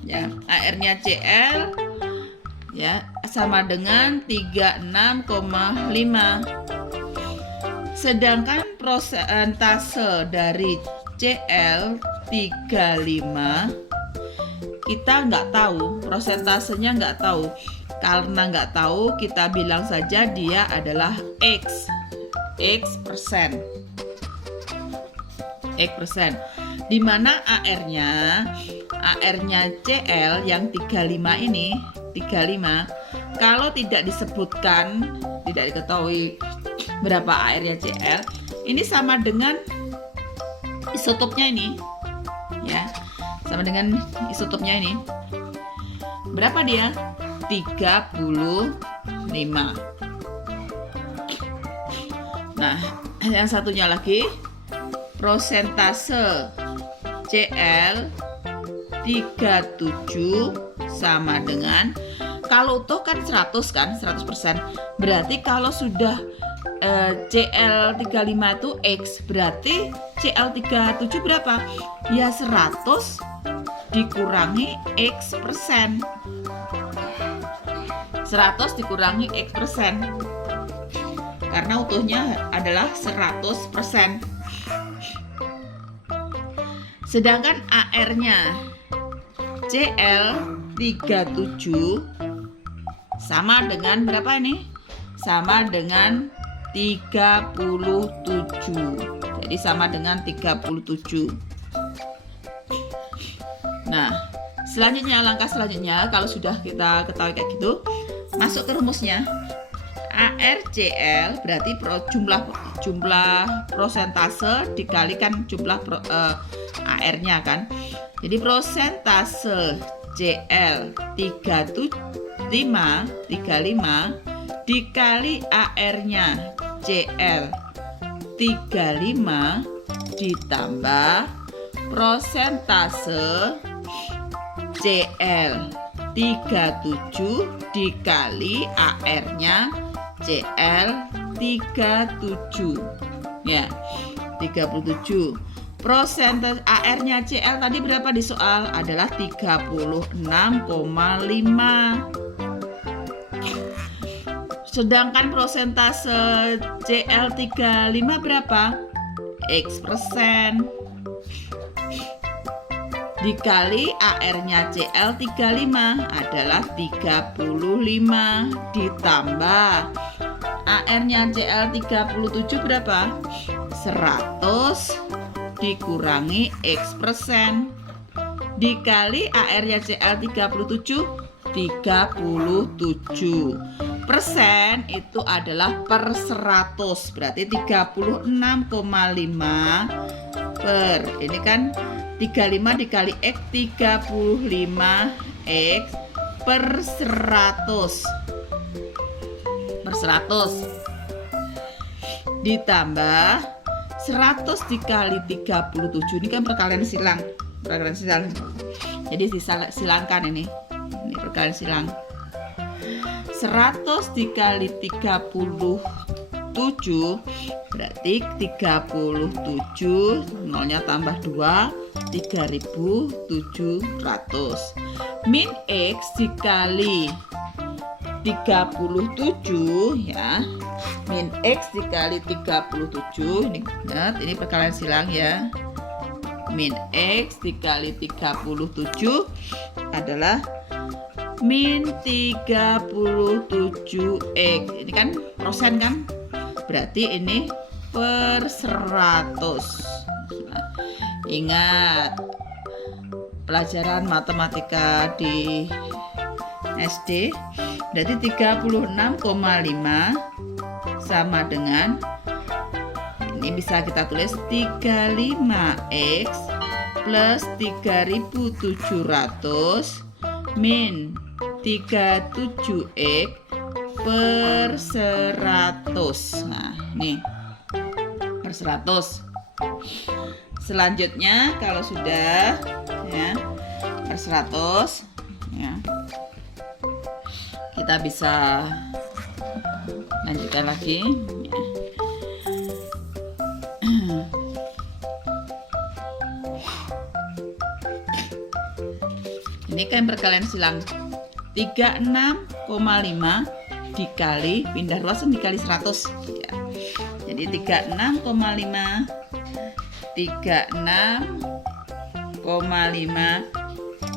Ya, AR-nya Cl ya sama dengan 36,5. Sedangkan prosentase dari Cl 35 kita nggak tahu, prosentasenya nggak tahu. Karena nggak tahu, kita bilang saja dia adalah X persen. Di mana AR-nya Cl yang 35 ini, 35, kalau tidak disebutkan, tidak diketahui berapa AR-nya Cl, ini sama dengan isotopnya ini. Ya. Sama dengan isotopnya ini. Berapa dia? 35. Nah, yang satunya lagi, prosentase Cl 37 sama dengan, kalau utuh kan 100 kan, 100%. Berarti kalau sudah Cl 35 itu X, berarti Cl 37 berapa? Ya 100 dikurangi X persen. 100 dikurangi X persen. Karena utuhnya adalah 100%. Sedangkan AR-nya Cl 37 sama dengan berapa ini? Sama dengan 37. Jadi sama dengan 37. Nah, langkah selanjutnya kalau sudah kita ketahui kayak gitu, masuk ke rumusnya. ARCl berarti jumlah prosentase dikalikan jumlah AR-nya kan. Jadi prosentase Cl 35 dikali AR-nya Cl 35 ditambah prosentase Cl 37 dikali AR-nya Cl 37. Ya, 37. Prosentase AR-nya Cl tadi berapa di soal? Adalah 36,5. Sedangkan prosentase Cl 35 berapa? X persen. Dikali AR-nya Cl 35 adalah 35 ditambah AR-nya Cl 37 berapa? 100 dikurangi X persen dikali AR-nya Cl 37 persen itu adalah per 100, berarti 36,5 per ini kan 35 dikali X 35 X per 100 ditambah 100 dikali 37. Ini kan perkalian silang. Jadi disilangkan ini perkalian silang. 100 dikali 37 berarti 37, nolnya tambah 2, 3700. Min X dikali 37 ya. Min X dikali 37, ini ingat ini perkalian silang ya. Min X dikali 37 adalah min 37X. Ini kan persen kan? Berarti ini per 100. Nah, ingat pelajaran matematika di SD. Berarti 36,5 sama dengan, ini bisa kita tulis 35x plus 3700 min 37x per 100. Nah, ini per 100. Selanjutnya kalau sudah ya per 100 ya, kita bisa lanjutkan lagi ya. Ini kan perkalian silang, 36,5 dikali pindah ruas dikali 100 ya. Jadi 36,5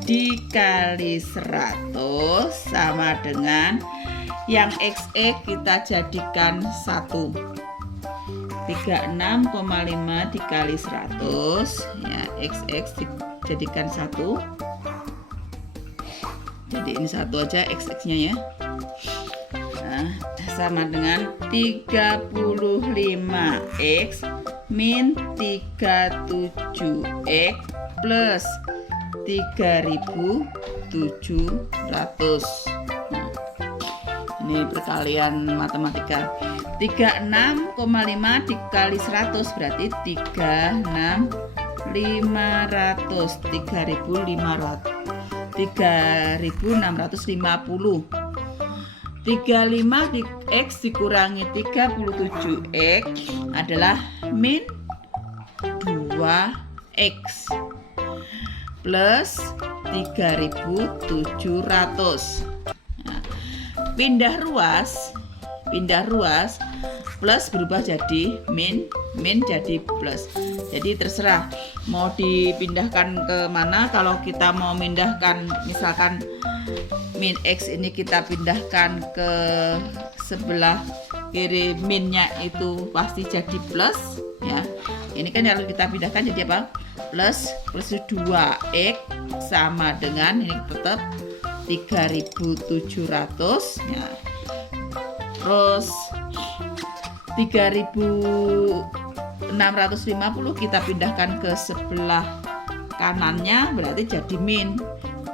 dikali 100 sama dengan yang XE kita jadikan 1. 36,5 dikali 100 ya, XX dijadikan 1. Jadi ini 1 aja XX-nya ya. Nah, sama dengan 35x min 37x plus 3700. Nah, ini perkalian matematika. 36,5 dikali 100 berarti 36.500. 3650. 35 X dikurangi 37X adalah min 2X plus 3700. Nah, pindah ruas plus berubah jadi min jadi plus. Jadi terserah mau dipindahkan ke mana. Kalau kita mau pindahkan misalkan min X ini kita pindahkan ke sebelah kiri, minnya itu pasti jadi plus ya. Ini kan kalau kita pindahkan jadi apa? Plus 2x sama dengan ini tetap 3700 ya. Terus 3650 kita pindahkan ke sebelah kanannya berarti jadi min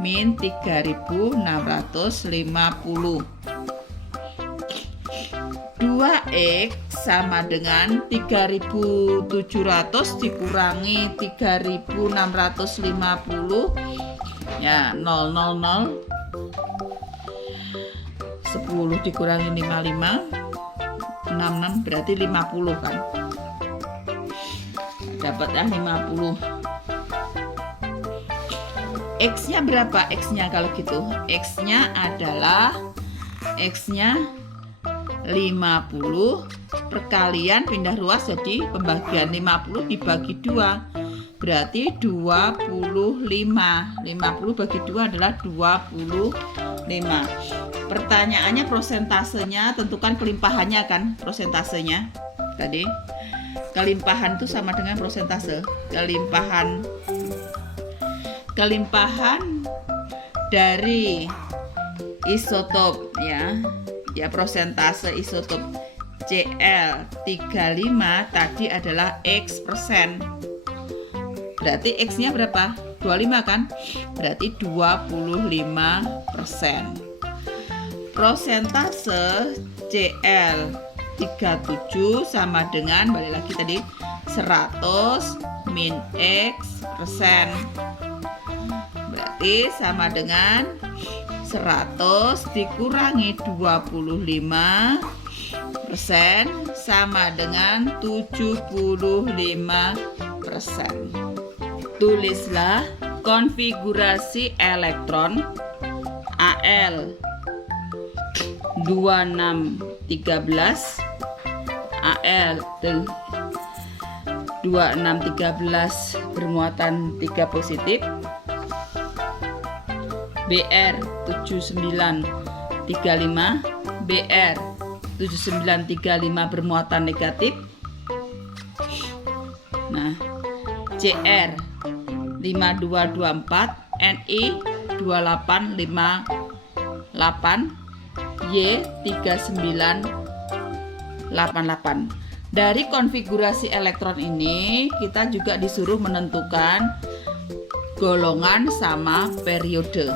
3650. 2x sama dengan 3700 dikurangi 3650 ya, 000. 10 dikurangi 55 66 berarti 50 kan, dapatnya 50. X nya berapa? X nya kalau gitu X nya adalah 50 perkalian pindah ruas jadi pembagian 50 dibagi 2 berarti 25. 50 bagi 2 adalah 25. Pertanyaannya prosentasenya, tentukan kelimpahannya kan, prosentasenya tadi. Kelimpahan itu sama dengan prosentase. Kelimpahan dari isotop ya, prosentase isotop Cl35 tadi adalah X persen. Berarti X nya berapa? 25 kan? Berarti 25%. Prosentase Cl37 sama dengan, balik lagi tadi, 100 min X persen. Berarti sama dengan 100 dikurangi 25% sama dengan 75%. Tulislah konfigurasi elektron Al 2613 Al 2613 bermuatan 3 positif, Br 7935 Br 7935 bermuatan negatif. Nah, Cr 5224 Ni 2858, Y 3988. Dari konfigurasi elektron ini kita juga disuruh menentukan golongan sama periode.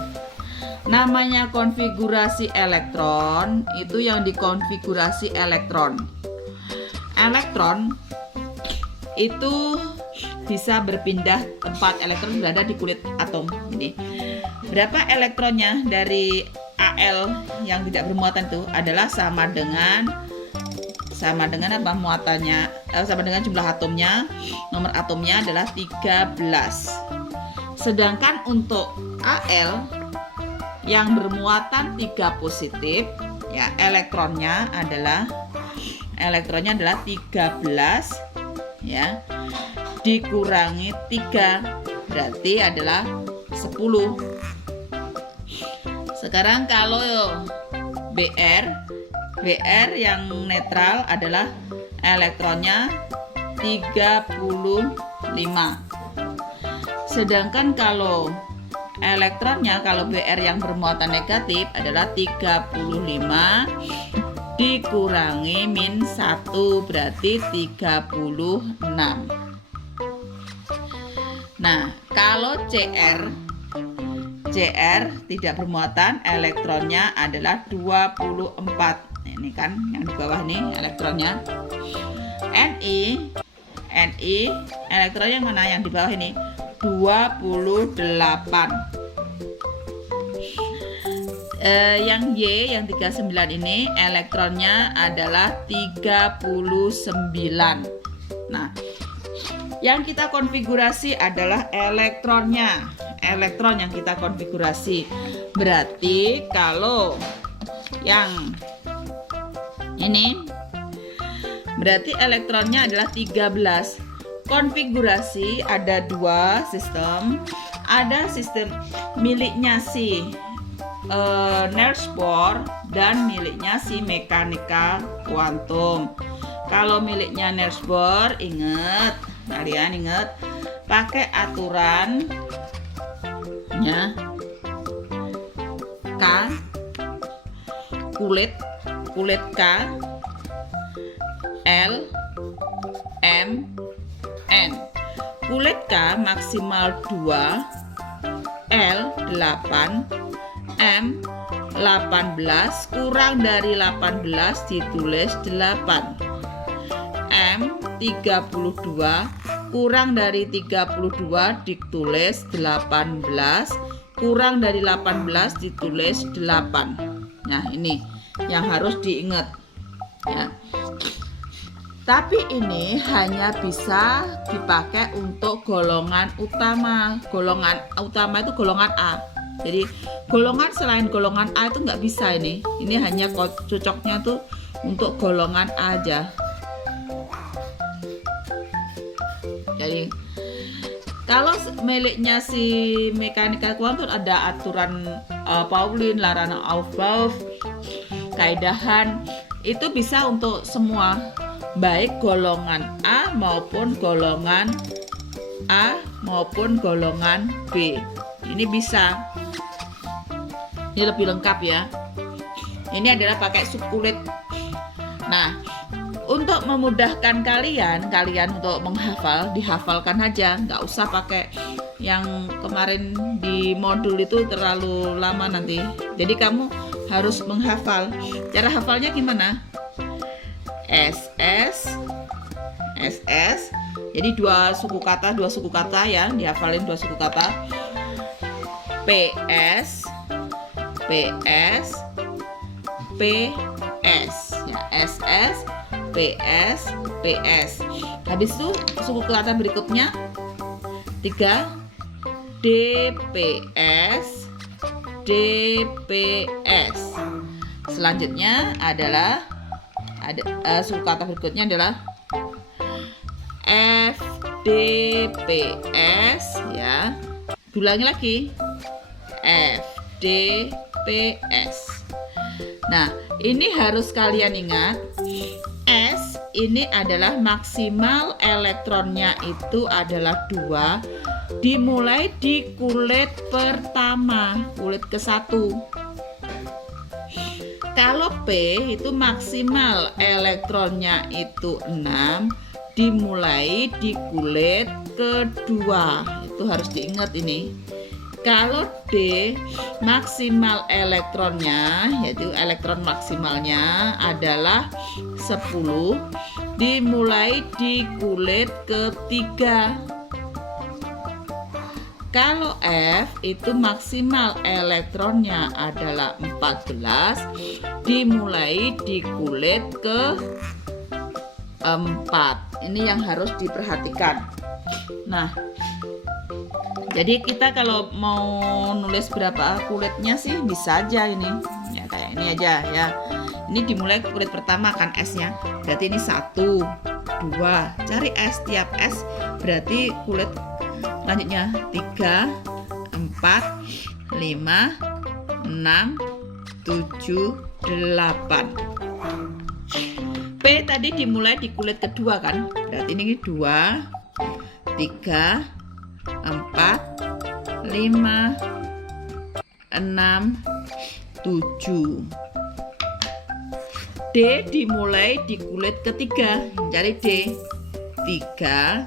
Namanya konfigurasi elektron itu yang dikonfigurasi elektron. Elektron itu bisa berpindah tempat, elektron berada di kulit atom ini. Berapa elektronnya dari Al yang tidak bermuatan itu adalah sama dengan apa muatannya, sama dengan jumlah atomnya, nomor atomnya adalah 13. Sedangkan untuk Al yang bermuatan 3 positif, ya elektronnya adalah 13, ya, dikurangi 3 berarti adalah 10. Sekarang kalau Br yang netral adalah elektronnya 35. Sedangkan kalau elektronnya, kalau Br yang bermuatan negatif adalah 35 dikurangi min 1 berarti 36. Nah, kalau Cr tidak bermuatan, elektronnya adalah 24. Ini kan yang di bawah nih elektronnya. Ni elektronnya yang mana, yang di bawah ini 28. Yang Y yang 39 ini elektronnya adalah 39. Nah, yang kita konfigurasi adalah elektronnya. Elektron yang kita konfigurasi. Berarti kalau yang ini berarti elektronnya adalah 13. Konfigurasi ada 2 sistem. Ada sistem miliknya si Niels Bohr dan miliknya si mekanika kuantum. Kalau miliknya Niels Bohr, kalian ingat pakai aturan ya, K kulit K, L, M, N. Kulit K maksimal 2, L 8, M 18, kurang dari 18 ditulis 8. M 32, kurang dari 32 ditulis 18, kurang dari 18 ditulis 8. Nah, ini yang harus diingat ya. Tapi ini hanya bisa dipakai untuk golongan utama. Golongan utama itu golongan A. Jadi golongan selain golongan A itu nggak bisa ini. Ini hanya cocoknya tuh untuk golongan A aja. Jadi kalau miliknya si mekanika kuantum ada aturan Pauling, larangan Aufbau, kaidahan, itu bisa untuk semua, baik golongan A maupun golongan B. Ini bisa. Ini lebih lengkap ya. Ini adalah pakai subkulit. Nah, untuk memudahkan kalian untuk menghafal, dihafalkan aja, nggak usah pakai yang kemarin di modul itu terlalu lama nanti. Jadi kamu harus menghafal. Cara hafalnya gimana? SS. Jadi dua suku kata ya, dihafalin 2 suku kata. PS ya, SS, PS. Habis itu suku kata berikutnya 3 DPS. Selanjutnya adalah suku kata berikutnya adalah FDPS ya. Ulangi lagi. FDPS. Nah, ini harus kalian ingat. S ini adalah maksimal elektronnya itu adalah 2, dimulai di kulit pertama, kulit ke-1. Kalau P itu maksimal elektronnya itu 6, dimulai di kulit kedua. Itu harus diingat ini. Kalau D maksimal elektronnya, yaitu elektron maksimalnya adalah 10, dimulai di kulit ketiga. Kalau F itu maksimal elektronnya adalah 14, dimulai di kulit ke-4. Ini yang harus diperhatikan. Nah, jadi kita kalau mau nulis berapa kulitnya sih bisa aja ini. Ya kayak ini aja ya. Ini dimulai kulit pertama kan S-nya. Berarti ini 1, 2. Cari S, tiap S berarti kulit selanjutnya 3, 4, 5, 6, 7, 8. P tadi dimulai di kulit kedua kan? Berarti ini 2, 3, 4, 5, 6, 7. D dimulai di kulit ketiga. Cari D. 3,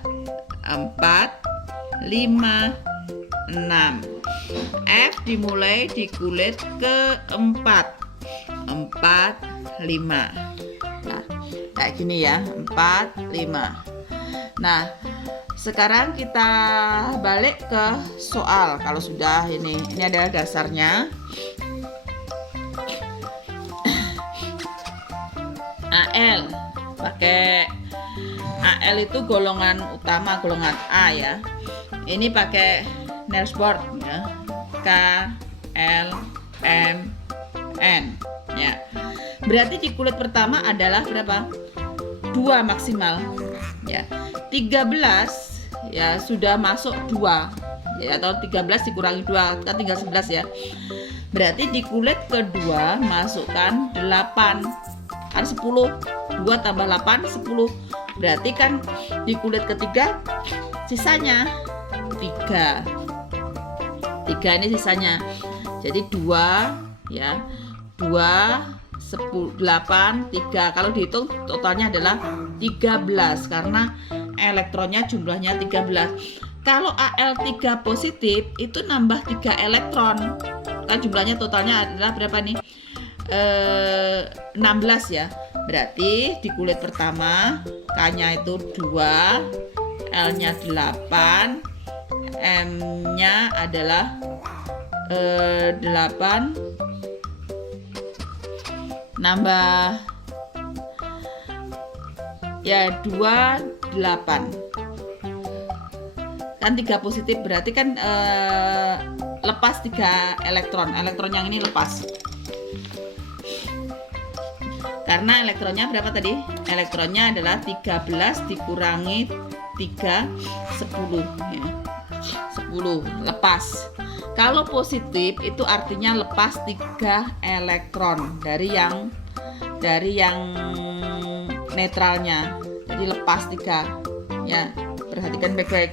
4, 5, 6. F dimulai di kulit keempat. 4, 5. Nah, kayak gini ya, 4, 5. Nah, sekarang kita balik ke soal. Kalau sudah ini adalah dasarnya. AL pakai AL itu golongan utama, golongan A ya. Ini pakai Niels Bohr ya. K, L, M, N ya. Berarti di kulit pertama adalah berapa? 2 maksimal ya. 13 ya sudah masuk 2 ya, atau 13 dikurangi 2 kan tinggal 11 ya. Berarti di kulit kedua masukkan 8 kan 10. 2 tambah 8 10. Berarti kan di kulit ketiga sisanya 3 ini sisanya. Jadi 2 ya. 2 10 8 3. Kalau dihitung totalnya adalah 13 karena elektronnya jumlahnya 13. Kalau Al3 positif itu nambah 3 elektron. Kan jumlahnya totalnya adalah berapa nih? 16 ya. Berarti di kulit pertama K-nya itu 2, L-nya 8, M-nya adalah 8 nambah ya 2, 8 kan 3 positif, berarti kan lepas 3 elektron. Elektron yang ini lepas karena elektronnya berapa tadi? Elektronnya adalah 13 dikurangi 3 10 ya. 10 lepas. Kalau positif itu artinya lepas 3 elektron dari yang netralnya. Jadi lepas 3 ya. Perhatikan baik-baik.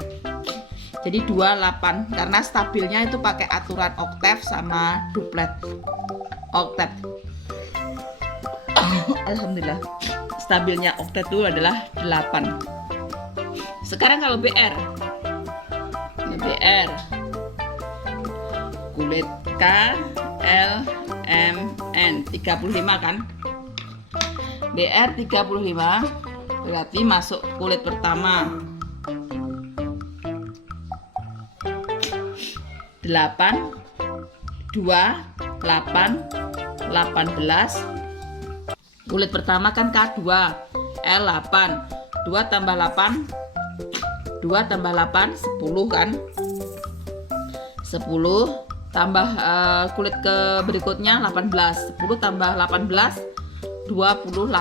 Jadi 28 karena stabilnya itu pakai aturan oktav sama duplet. Oktav. Alhamdulillah. Stabilnya oktav itu adalah 8. Sekarang kalau BR. BR kulit K, L, M, N 35 kan? BR 35 berarti masuk kulit pertama 8, 2, 8, 18. Kulit pertama kan K2, L 8, 2 tambah 8, 2 tambah 8, 10 kan? 10 tambah kulit ke berikutnya 18. 10 tambah 18, 28.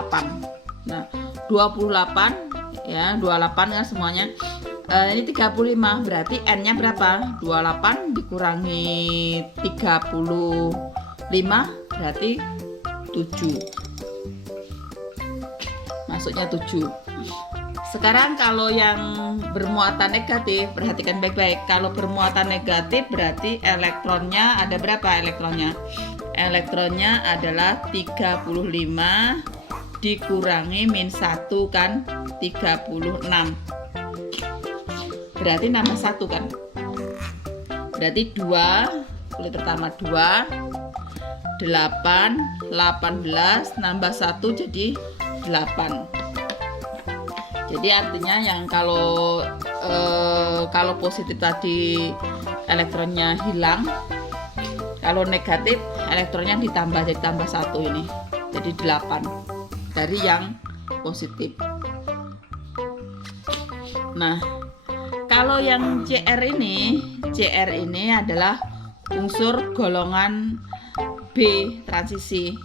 Nah, 28 ya, 28 kan semuanya. Ini 35, berarti N-nya berapa? 28 dikurangi 35 berarti 7. Masuknya 7. Sekarang kalau yang bermuatan negatif, perhatikan baik-baik. Kalau bermuatan negatif berarti elektronnya ada berapa elektronnya? Elektronnya adalah 35 dikurangi min 1 kan, 36. Berarti nambah 1 kan? Berarti 2, kulit pertama 2, 8, 18 nambah 1 jadi 8. Jadi artinya yang kalau positif tadi elektronnya hilang, kalau negatif elektronnya ditambah, jadi tambah 1 ini, jadi 8 dari yang positif. Nah, kalau yang CR ini adalah unsur golongan B transisi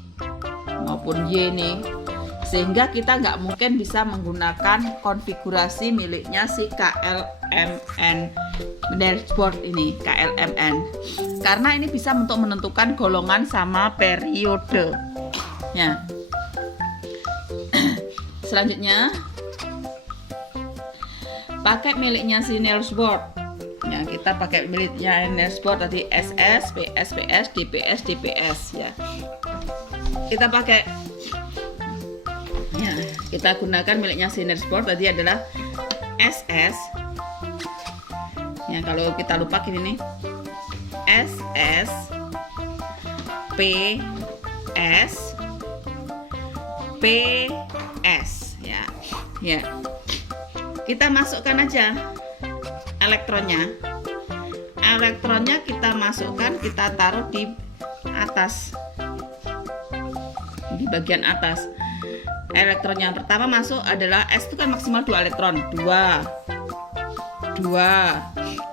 maupun Y nih. Sehingga kita nggak mungkin bisa menggunakan konfigurasi miliknya si KLMN dashboard ini, KLMN, karena ini bisa untuk menentukan golongan sama periode ya. Selanjutnya pakai miliknya si dashboard ya, kita pakai miliknya dashboard tadi SS, PS, PS, DPS, DPS ya. Kita pakai ya, kita gunakan miliknya Synersport tadi adalah SS ya. Kalau kita lupa ini nih, SS PS PS ya. Ya, kita masukkan aja elektronnya kita masukkan, kita taruh di atas, di bagian atas. Elektron yang pertama masuk adalah S, itu kan maksimal 2 elektron, 2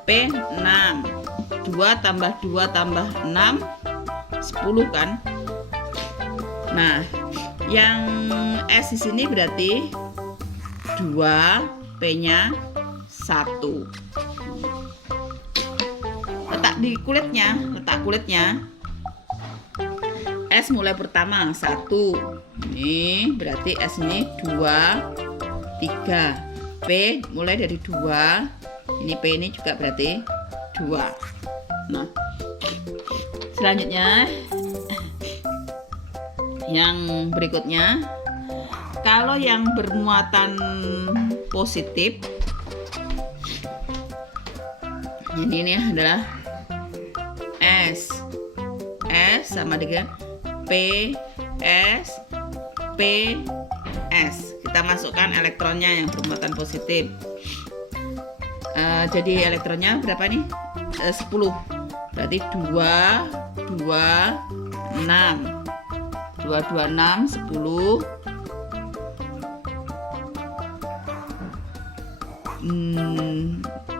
P 6, 2 tambah 2 tambah 6 10 kan. Nah, yang S di sini berarti 2, P nya 1. Letak kulitnya S mulai pertama 1. Ini berarti S ini 2, 3. P mulai dari 2. Ini P ini juga berarti 2. Nah, selanjutnya yang berikutnya, kalau yang bermuatan positif ini adalah S sama dengan P S P S. Kita masukkan elektronnya yang bermuatan positif. Jadi elektronnya berapa nih? 10. Berarti 2, 2, 6. 2, 2, 6, 10.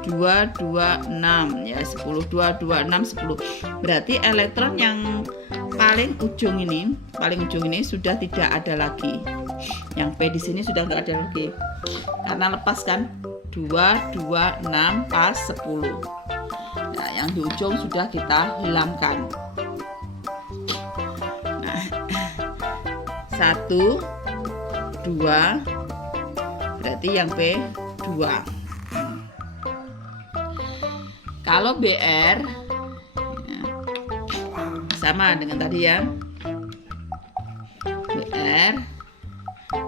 2, 2, 6 ya, 10. 2, 2, 6, 10. Berarti elektron yang paling ujung ini sudah tidak ada lagi. Yang P di sini sudah nggak ada lagi karena lepas kan, 2, 2, 6 pas 10. Nah, yang di ujung sudah kita hilangkan. Nah, 1, 2 berarti yang P 2. Kalau BR sama dengan tadi ya, BR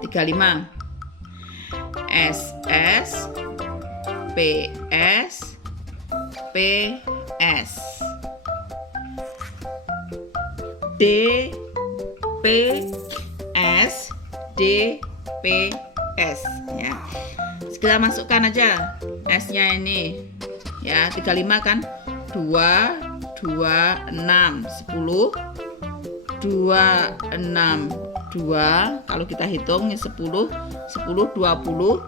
35, SS PS PS, DPS DPS ya. Kita masukkan aja S-nya ini ya, 35 kan, 2, 2, 6, 10, 2, 6, 2. Kalau kita hitung 10, 10, 20,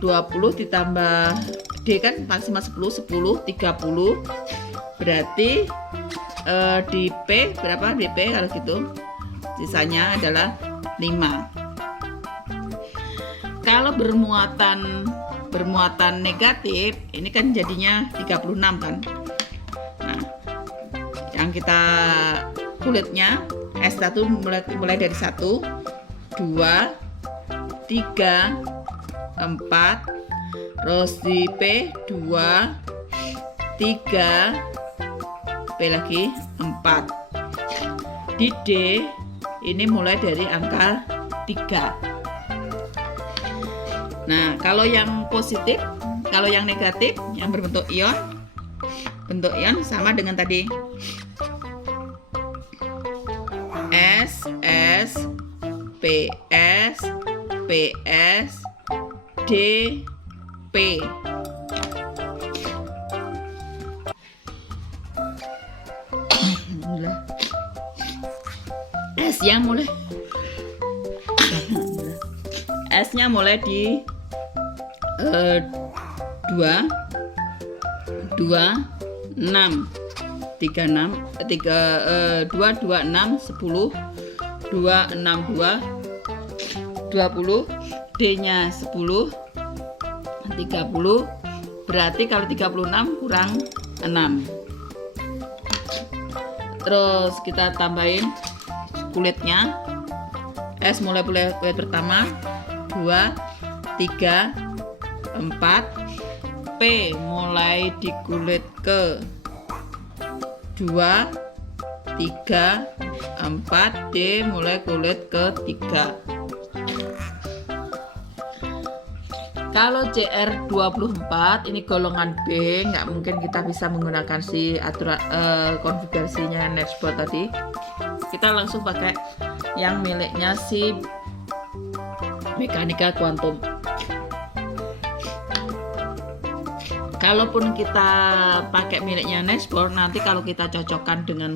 20 ditambah D kan maksimal 10, 10, 30. Berarti di P berapa? di P kalau gitu sisanya adalah 5. Kalau bermuatan negatif ini kan jadinya 36 kan. Nah, yang kita kulitnya S1 mulai dari 1, 2, 3, 4, terus di P 2, 3, P lagi 4. Di D ini mulai dari angka 3. Nah, kalau yang positif, kalau yang negatif yang berbentuk ion, bentuk ion sama dengan tadi. S, P, D, P. S-nya mulai di 2, 6, 3, 6, 2, 2, 6, 10, 2, 6, 2, 20, D-nya 10, 30, berarti kalau 36 kurang 6. Terus kita tambahin kulitnya. S mulai kulit pertama 2, 3, 4, P mulai di kulit ke 2, 3, 4, D mulai kulit ke 3. Kalau CR24 ini golongan B, nggak mungkin kita bisa menggunakan si aturan konfigurasinya Netspot tadi. Kita langsung pakai yang miliknya si Mekanika Kuantum. Kalaupun kita pakai miliknya Netspot, nanti kalau kita cocokkan dengan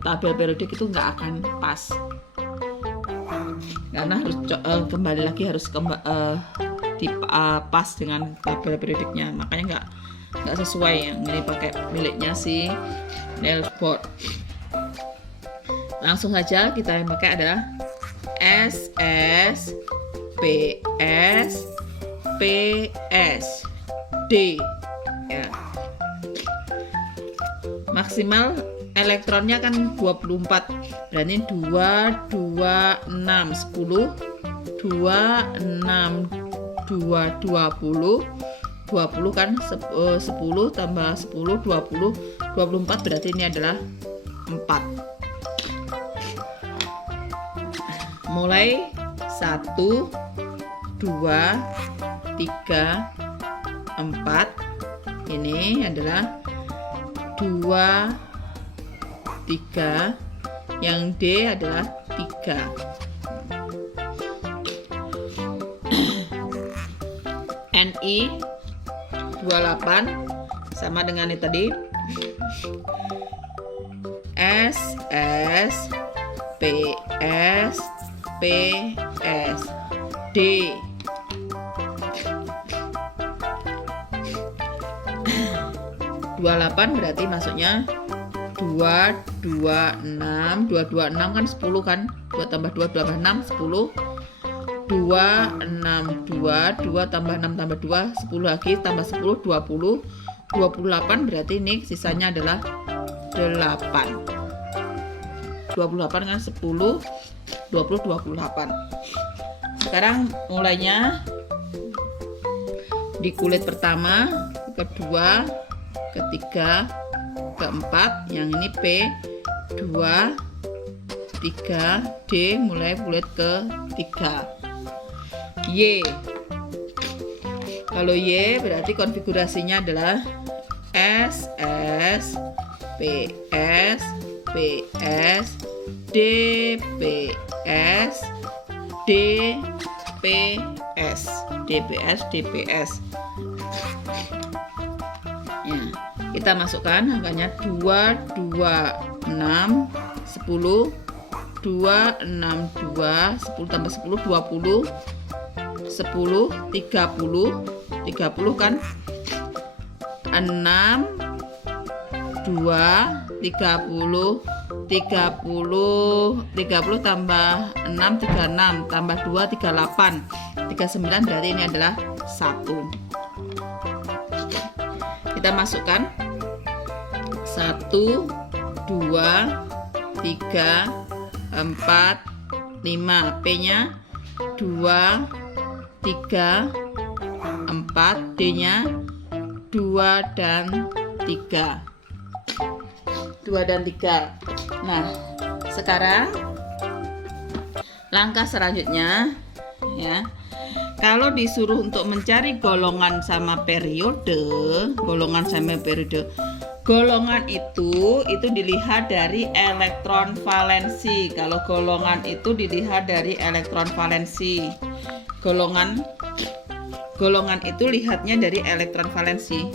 tabel periodik itu nggak akan pas, karena harus kembali lagi harus pas dengan tabel periodiknya, makanya nggak sesuai yang ini pakai miliknya si Netspot. Langsung saja kita yang pakai adalah SS, PS, PS, D ya. Maksimal elektronnya kan 24, berarti 2, 2, 6, 10, 2, 6, 2, 20, 20 kan 10 tambah 10, 20, 24, berarti ini adalah 4. Mulai 1, 2, 3, 4, ini adalah 2, 3, yang D adalah 3. NI 28 sama dengan ini tadi. SS, PS, PS, D. Berarti masuknya 2, 2, 6, 2, 2, 6 kan 10 kan, 2 tambah 2 tambah 6, 10, 2, 6, 2, 2 tambah 6 tambah 2, 10 lagi tambah 10, 20, 28, berarti ini sisanya adalah 8. 28 kan 10, 20, 28. Sekarang mulainya di kulit pertama, kedua, ketiga, keempat, yang ini P 2, 3, D mulai kulit ke 3. Y, kalau Y berarti konfigurasinya adalah SS, PS, PS, DPS, DPS, DPS, DPS. Ya, kita masukkan angkanya 2, 2, 6, 10, 2, 6, 2, 10 tambah 10, 20, 10, 30, 30 kan 6, 2, 30, 30 tambah 6, 36 tambah 2, 38, 39, berarti ini adalah 1. Kita masukkan 1, 2, 3, 4, 5, P nya 2, 3, 4, D-nya 2 dan 3. 2 dan 3. Nah, sekarang langkah selanjutnya ya. Kalau disuruh untuk mencari golongan sama periode, golongan itu dilihat dari elektron valensi. Kalau golongan itu dilihat dari elektron valensi. Golongan itu lihatnya dari elektron valensi.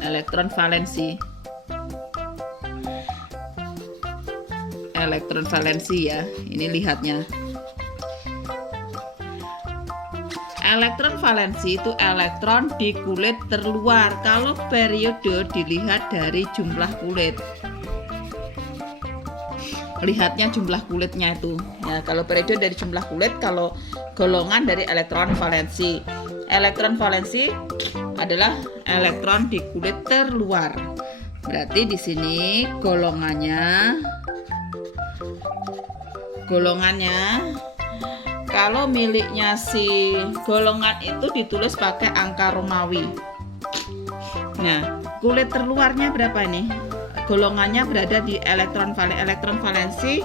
Elektron valensi ya. Ini lihatnya. Elektron valensi itu elektron di kulit terluar. Kalau periode dilihat dari jumlah kulit. Lihatnya jumlah kulitnya itu. Ya, kalau periode dari jumlah kulit, kalau golongan dari elektron valensi. Elektron valensi adalah elektron di kulit terluar. Berarti di sini golongannya kalau miliknya si golongan itu ditulis pakai angka Romawi. Nah, kulit terluarnya berapa ini? Golongannya berada di elektron valensi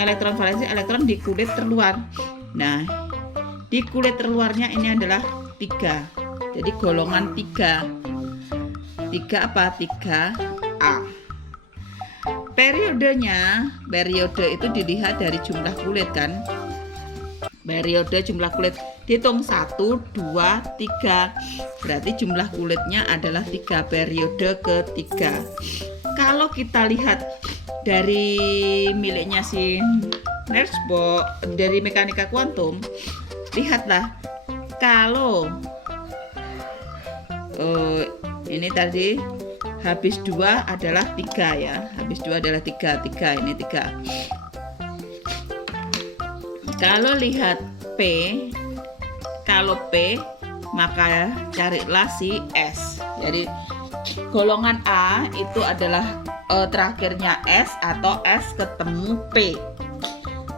elektron di kulit terluar. Nah, di kulit terluarnya ini adalah 3. Jadi golongan 3. 3 apa? 3A. Periode itu dilihat dari jumlah kulit kan? Periode jumlah kulit dihitung 1, 2, 3. Berarti jumlah kulitnya adalah 3, periode ketiga. Kalau kita lihat dari miliknya si Niels Bohr dari mekanika kuantum, lihatlah kalau ini tadi habis 2 adalah 3 ya. Habis 2 adalah 3 ini 3. Kalau lihat kalau P maka carilah si S. Jadi golongan A itu adalah terakhirnya S atau S ketemu P.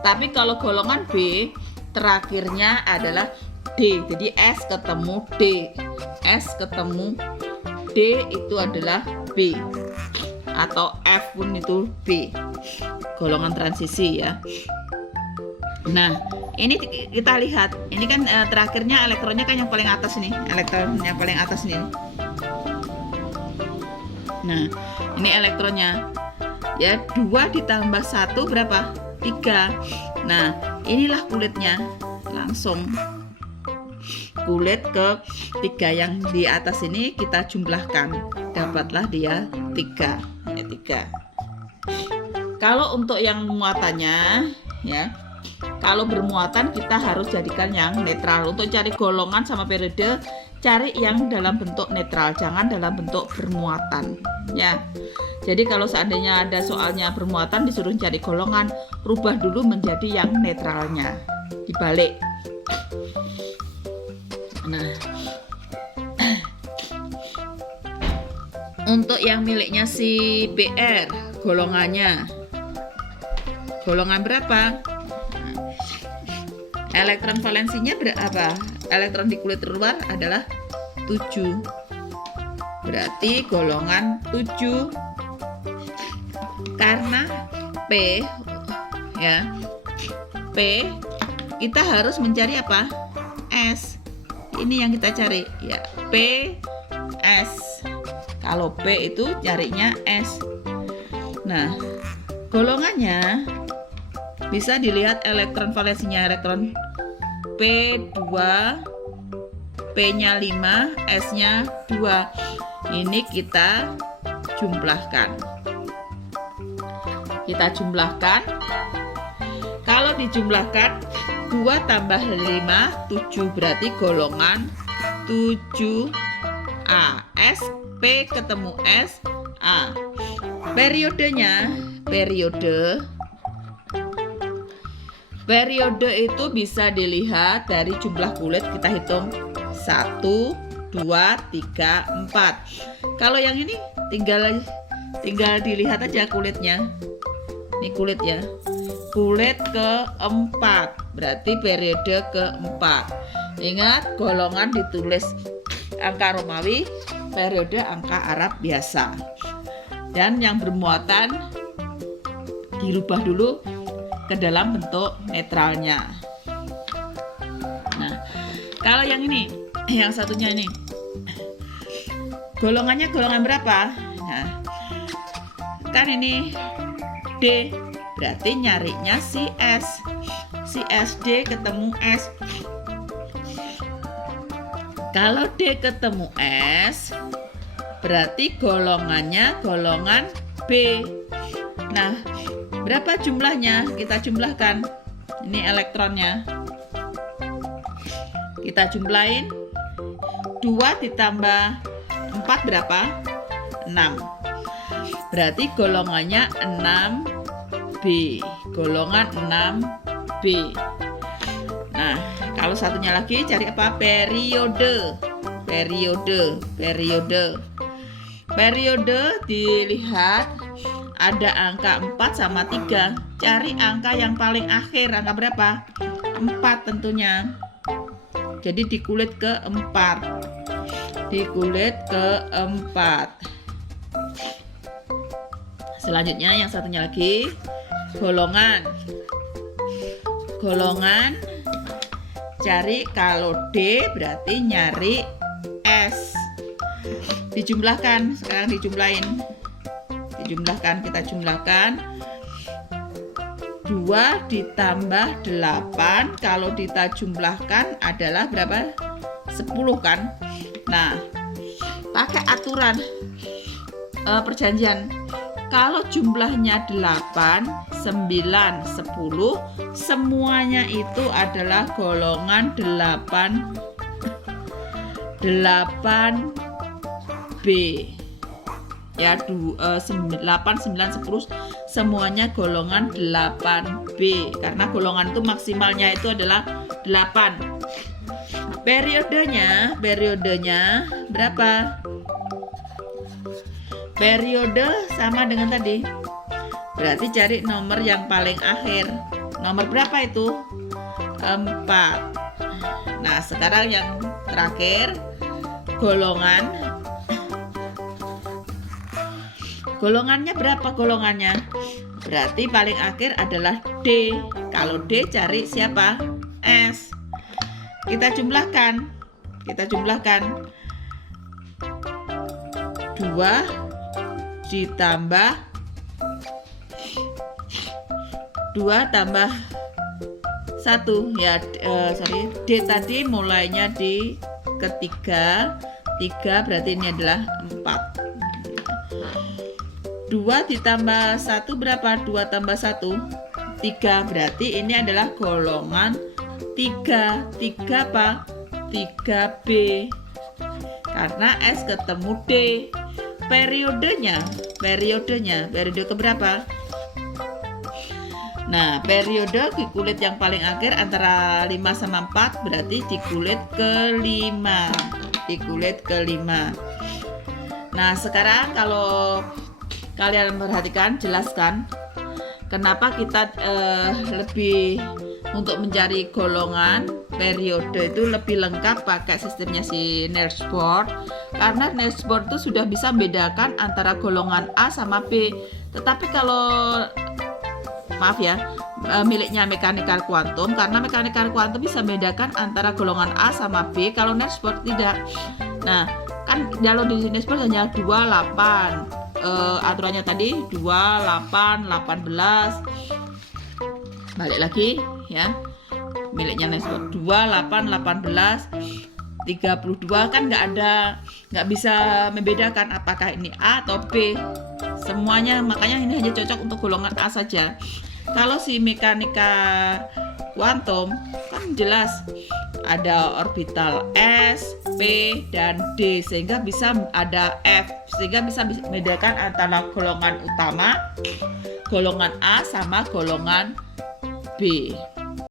Tapi kalau golongan B terakhirnya adalah D. Jadi S ketemu D. S ketemu D itu adalah B. Atau F pun itu B. Golongan transisi ya. Nah, ini kita lihat. Ini kan terakhirnya elektronnya kan yang paling atas nih. Elektron yang paling atas nih. Nah, ini elektronnya. Ya, 2 ditambah 1 berapa? 3. Nah, inilah kulitnya. Langsung kulit ke 3 yang di atas ini kita jumlahkan. Dapatlah dia 3. Ya, 3. Kalau untuk yang muatannya ya, kalau bermuatan kita harus jadikan yang netral. Untuk cari golongan sama periode, cari yang dalam bentuk netral, jangan dalam bentuk bermuatan ya. Jadi kalau seandainya ada soalnya bermuatan disuruh cari golongan, rubah dulu menjadi yang netralnya, dibalik. Nah, untuk yang miliknya si BR, golongan berapa? Elektron valensinya berapa? Elektron di kulit terluar adalah 7. Berarti golongan 7. Karena P ya. P kita harus mencari apa? S. Ini yang kita cari ya, P S. Kalau P itu carinya S. Nah, golongannya bisa dilihat elektron valensinya, elektron P2, P-nya 5, S-nya 2. Ini kita jumlahkan. Kalau dijumlahkan 2 tambah 5, 7. Berarti golongan 7A. S, P ketemu S, A. Periode itu bisa dilihat dari jumlah kulit. Kita hitung 1, 2, 3, 4. Kalau yang ini tinggal dilihat aja kulitnya. Ini kulit ya. kulit keempat, berarti periode keempat. Ingat, golongan ditulis angka Romawi, periode angka Arab biasa. Dan yang bermuatan dirubah dulu ke dalam bentuk netralnya. Nah, kalau yang ini, yang satunya ini, golongannya golongan berapa? Nah, kan ini D, berarti nyarinya si S. Si SD ketemu S. Kalau D ketemu S, berarti golongannya golongan B. Nah, berapa jumlahnya? Kita jumlahkan. Ini elektronnya. Kita jumlahin. 2 ditambah 4 berapa? 6. Berarti golongannya 6B. Golongan 6B. Nah, kalau satunya lagi cari apa? Periode. Periode dilihat ada angka 4 sama 3. Cari angka yang paling akhir. Angka berapa? 4 tentunya. Jadi dikulit keempat. Selanjutnya yang satunya lagi golongan. Cari kalau D berarti nyari S. Dijumlahkan, sekarang dijumlahin. Kita jumlahkan. 2 ditambah 8 kalau kita jumlahkan adalah berapa? 10 kan? Nah, pakai aturan perjanjian. Kalau jumlahnya 8, 9, 10, semuanya itu adalah golongan 8B. Ya, 8, 9, 10 semuanya golongan 8B. Karena golongan itu maksimalnya itu adalah 8. Periodenya berapa? Periode sama dengan tadi. Berarti cari nomor yang paling akhir. Nomor berapa itu? 4. Nah, sekarang yang terakhir golongan. Golongannya berapa golongannya? Berarti paling akhir adalah D. Kalau D cari siapa? S. Kita jumlahkan. 2 ditambah 2 tambah 1 ya, D tadi mulainya di ketiga. 3 berarti ini adalah 4. 2 ditambah 1 berapa? 2 tambah 1 3, berarti ini adalah golongan 3. 3 apa? 3B. Karena S ketemu D. Periode keberapa? Nah, periode dikulit yang paling akhir antara 5 sama 4, berarti dikulit ke-5. Nah, sekarang kalau kalian perhatikan, jelaskan kenapa kita lebih untuk mencari golongan periode itu lebih lengkap pakai sistemnya si Nelsboard. Karena Nelsboard itu sudah bisa membedakan antara golongan A sama B. Tetapi kalau miliknya mechanical quantum, karena mechanical quantum bisa membedakan antara golongan A sama B, kalau Nelsboard tidak. Nah, kan kalau di Nelsboard hanya 28. Aturannya tadi 2, 8, 18. Balik lagi ya. Miliknya Nelsboard 2, 8, 18, 32 kan nggak bisa membedakan apakah ini A atau B. Semuanya, makanya ini hanya cocok untuk golongan A saja. Kalau si mekanika kuantum kan jelas ada orbital S, P, dan D, sehingga bisa ada F, sehingga bisa membedakan antara golongan utama, golongan A sama golongan B.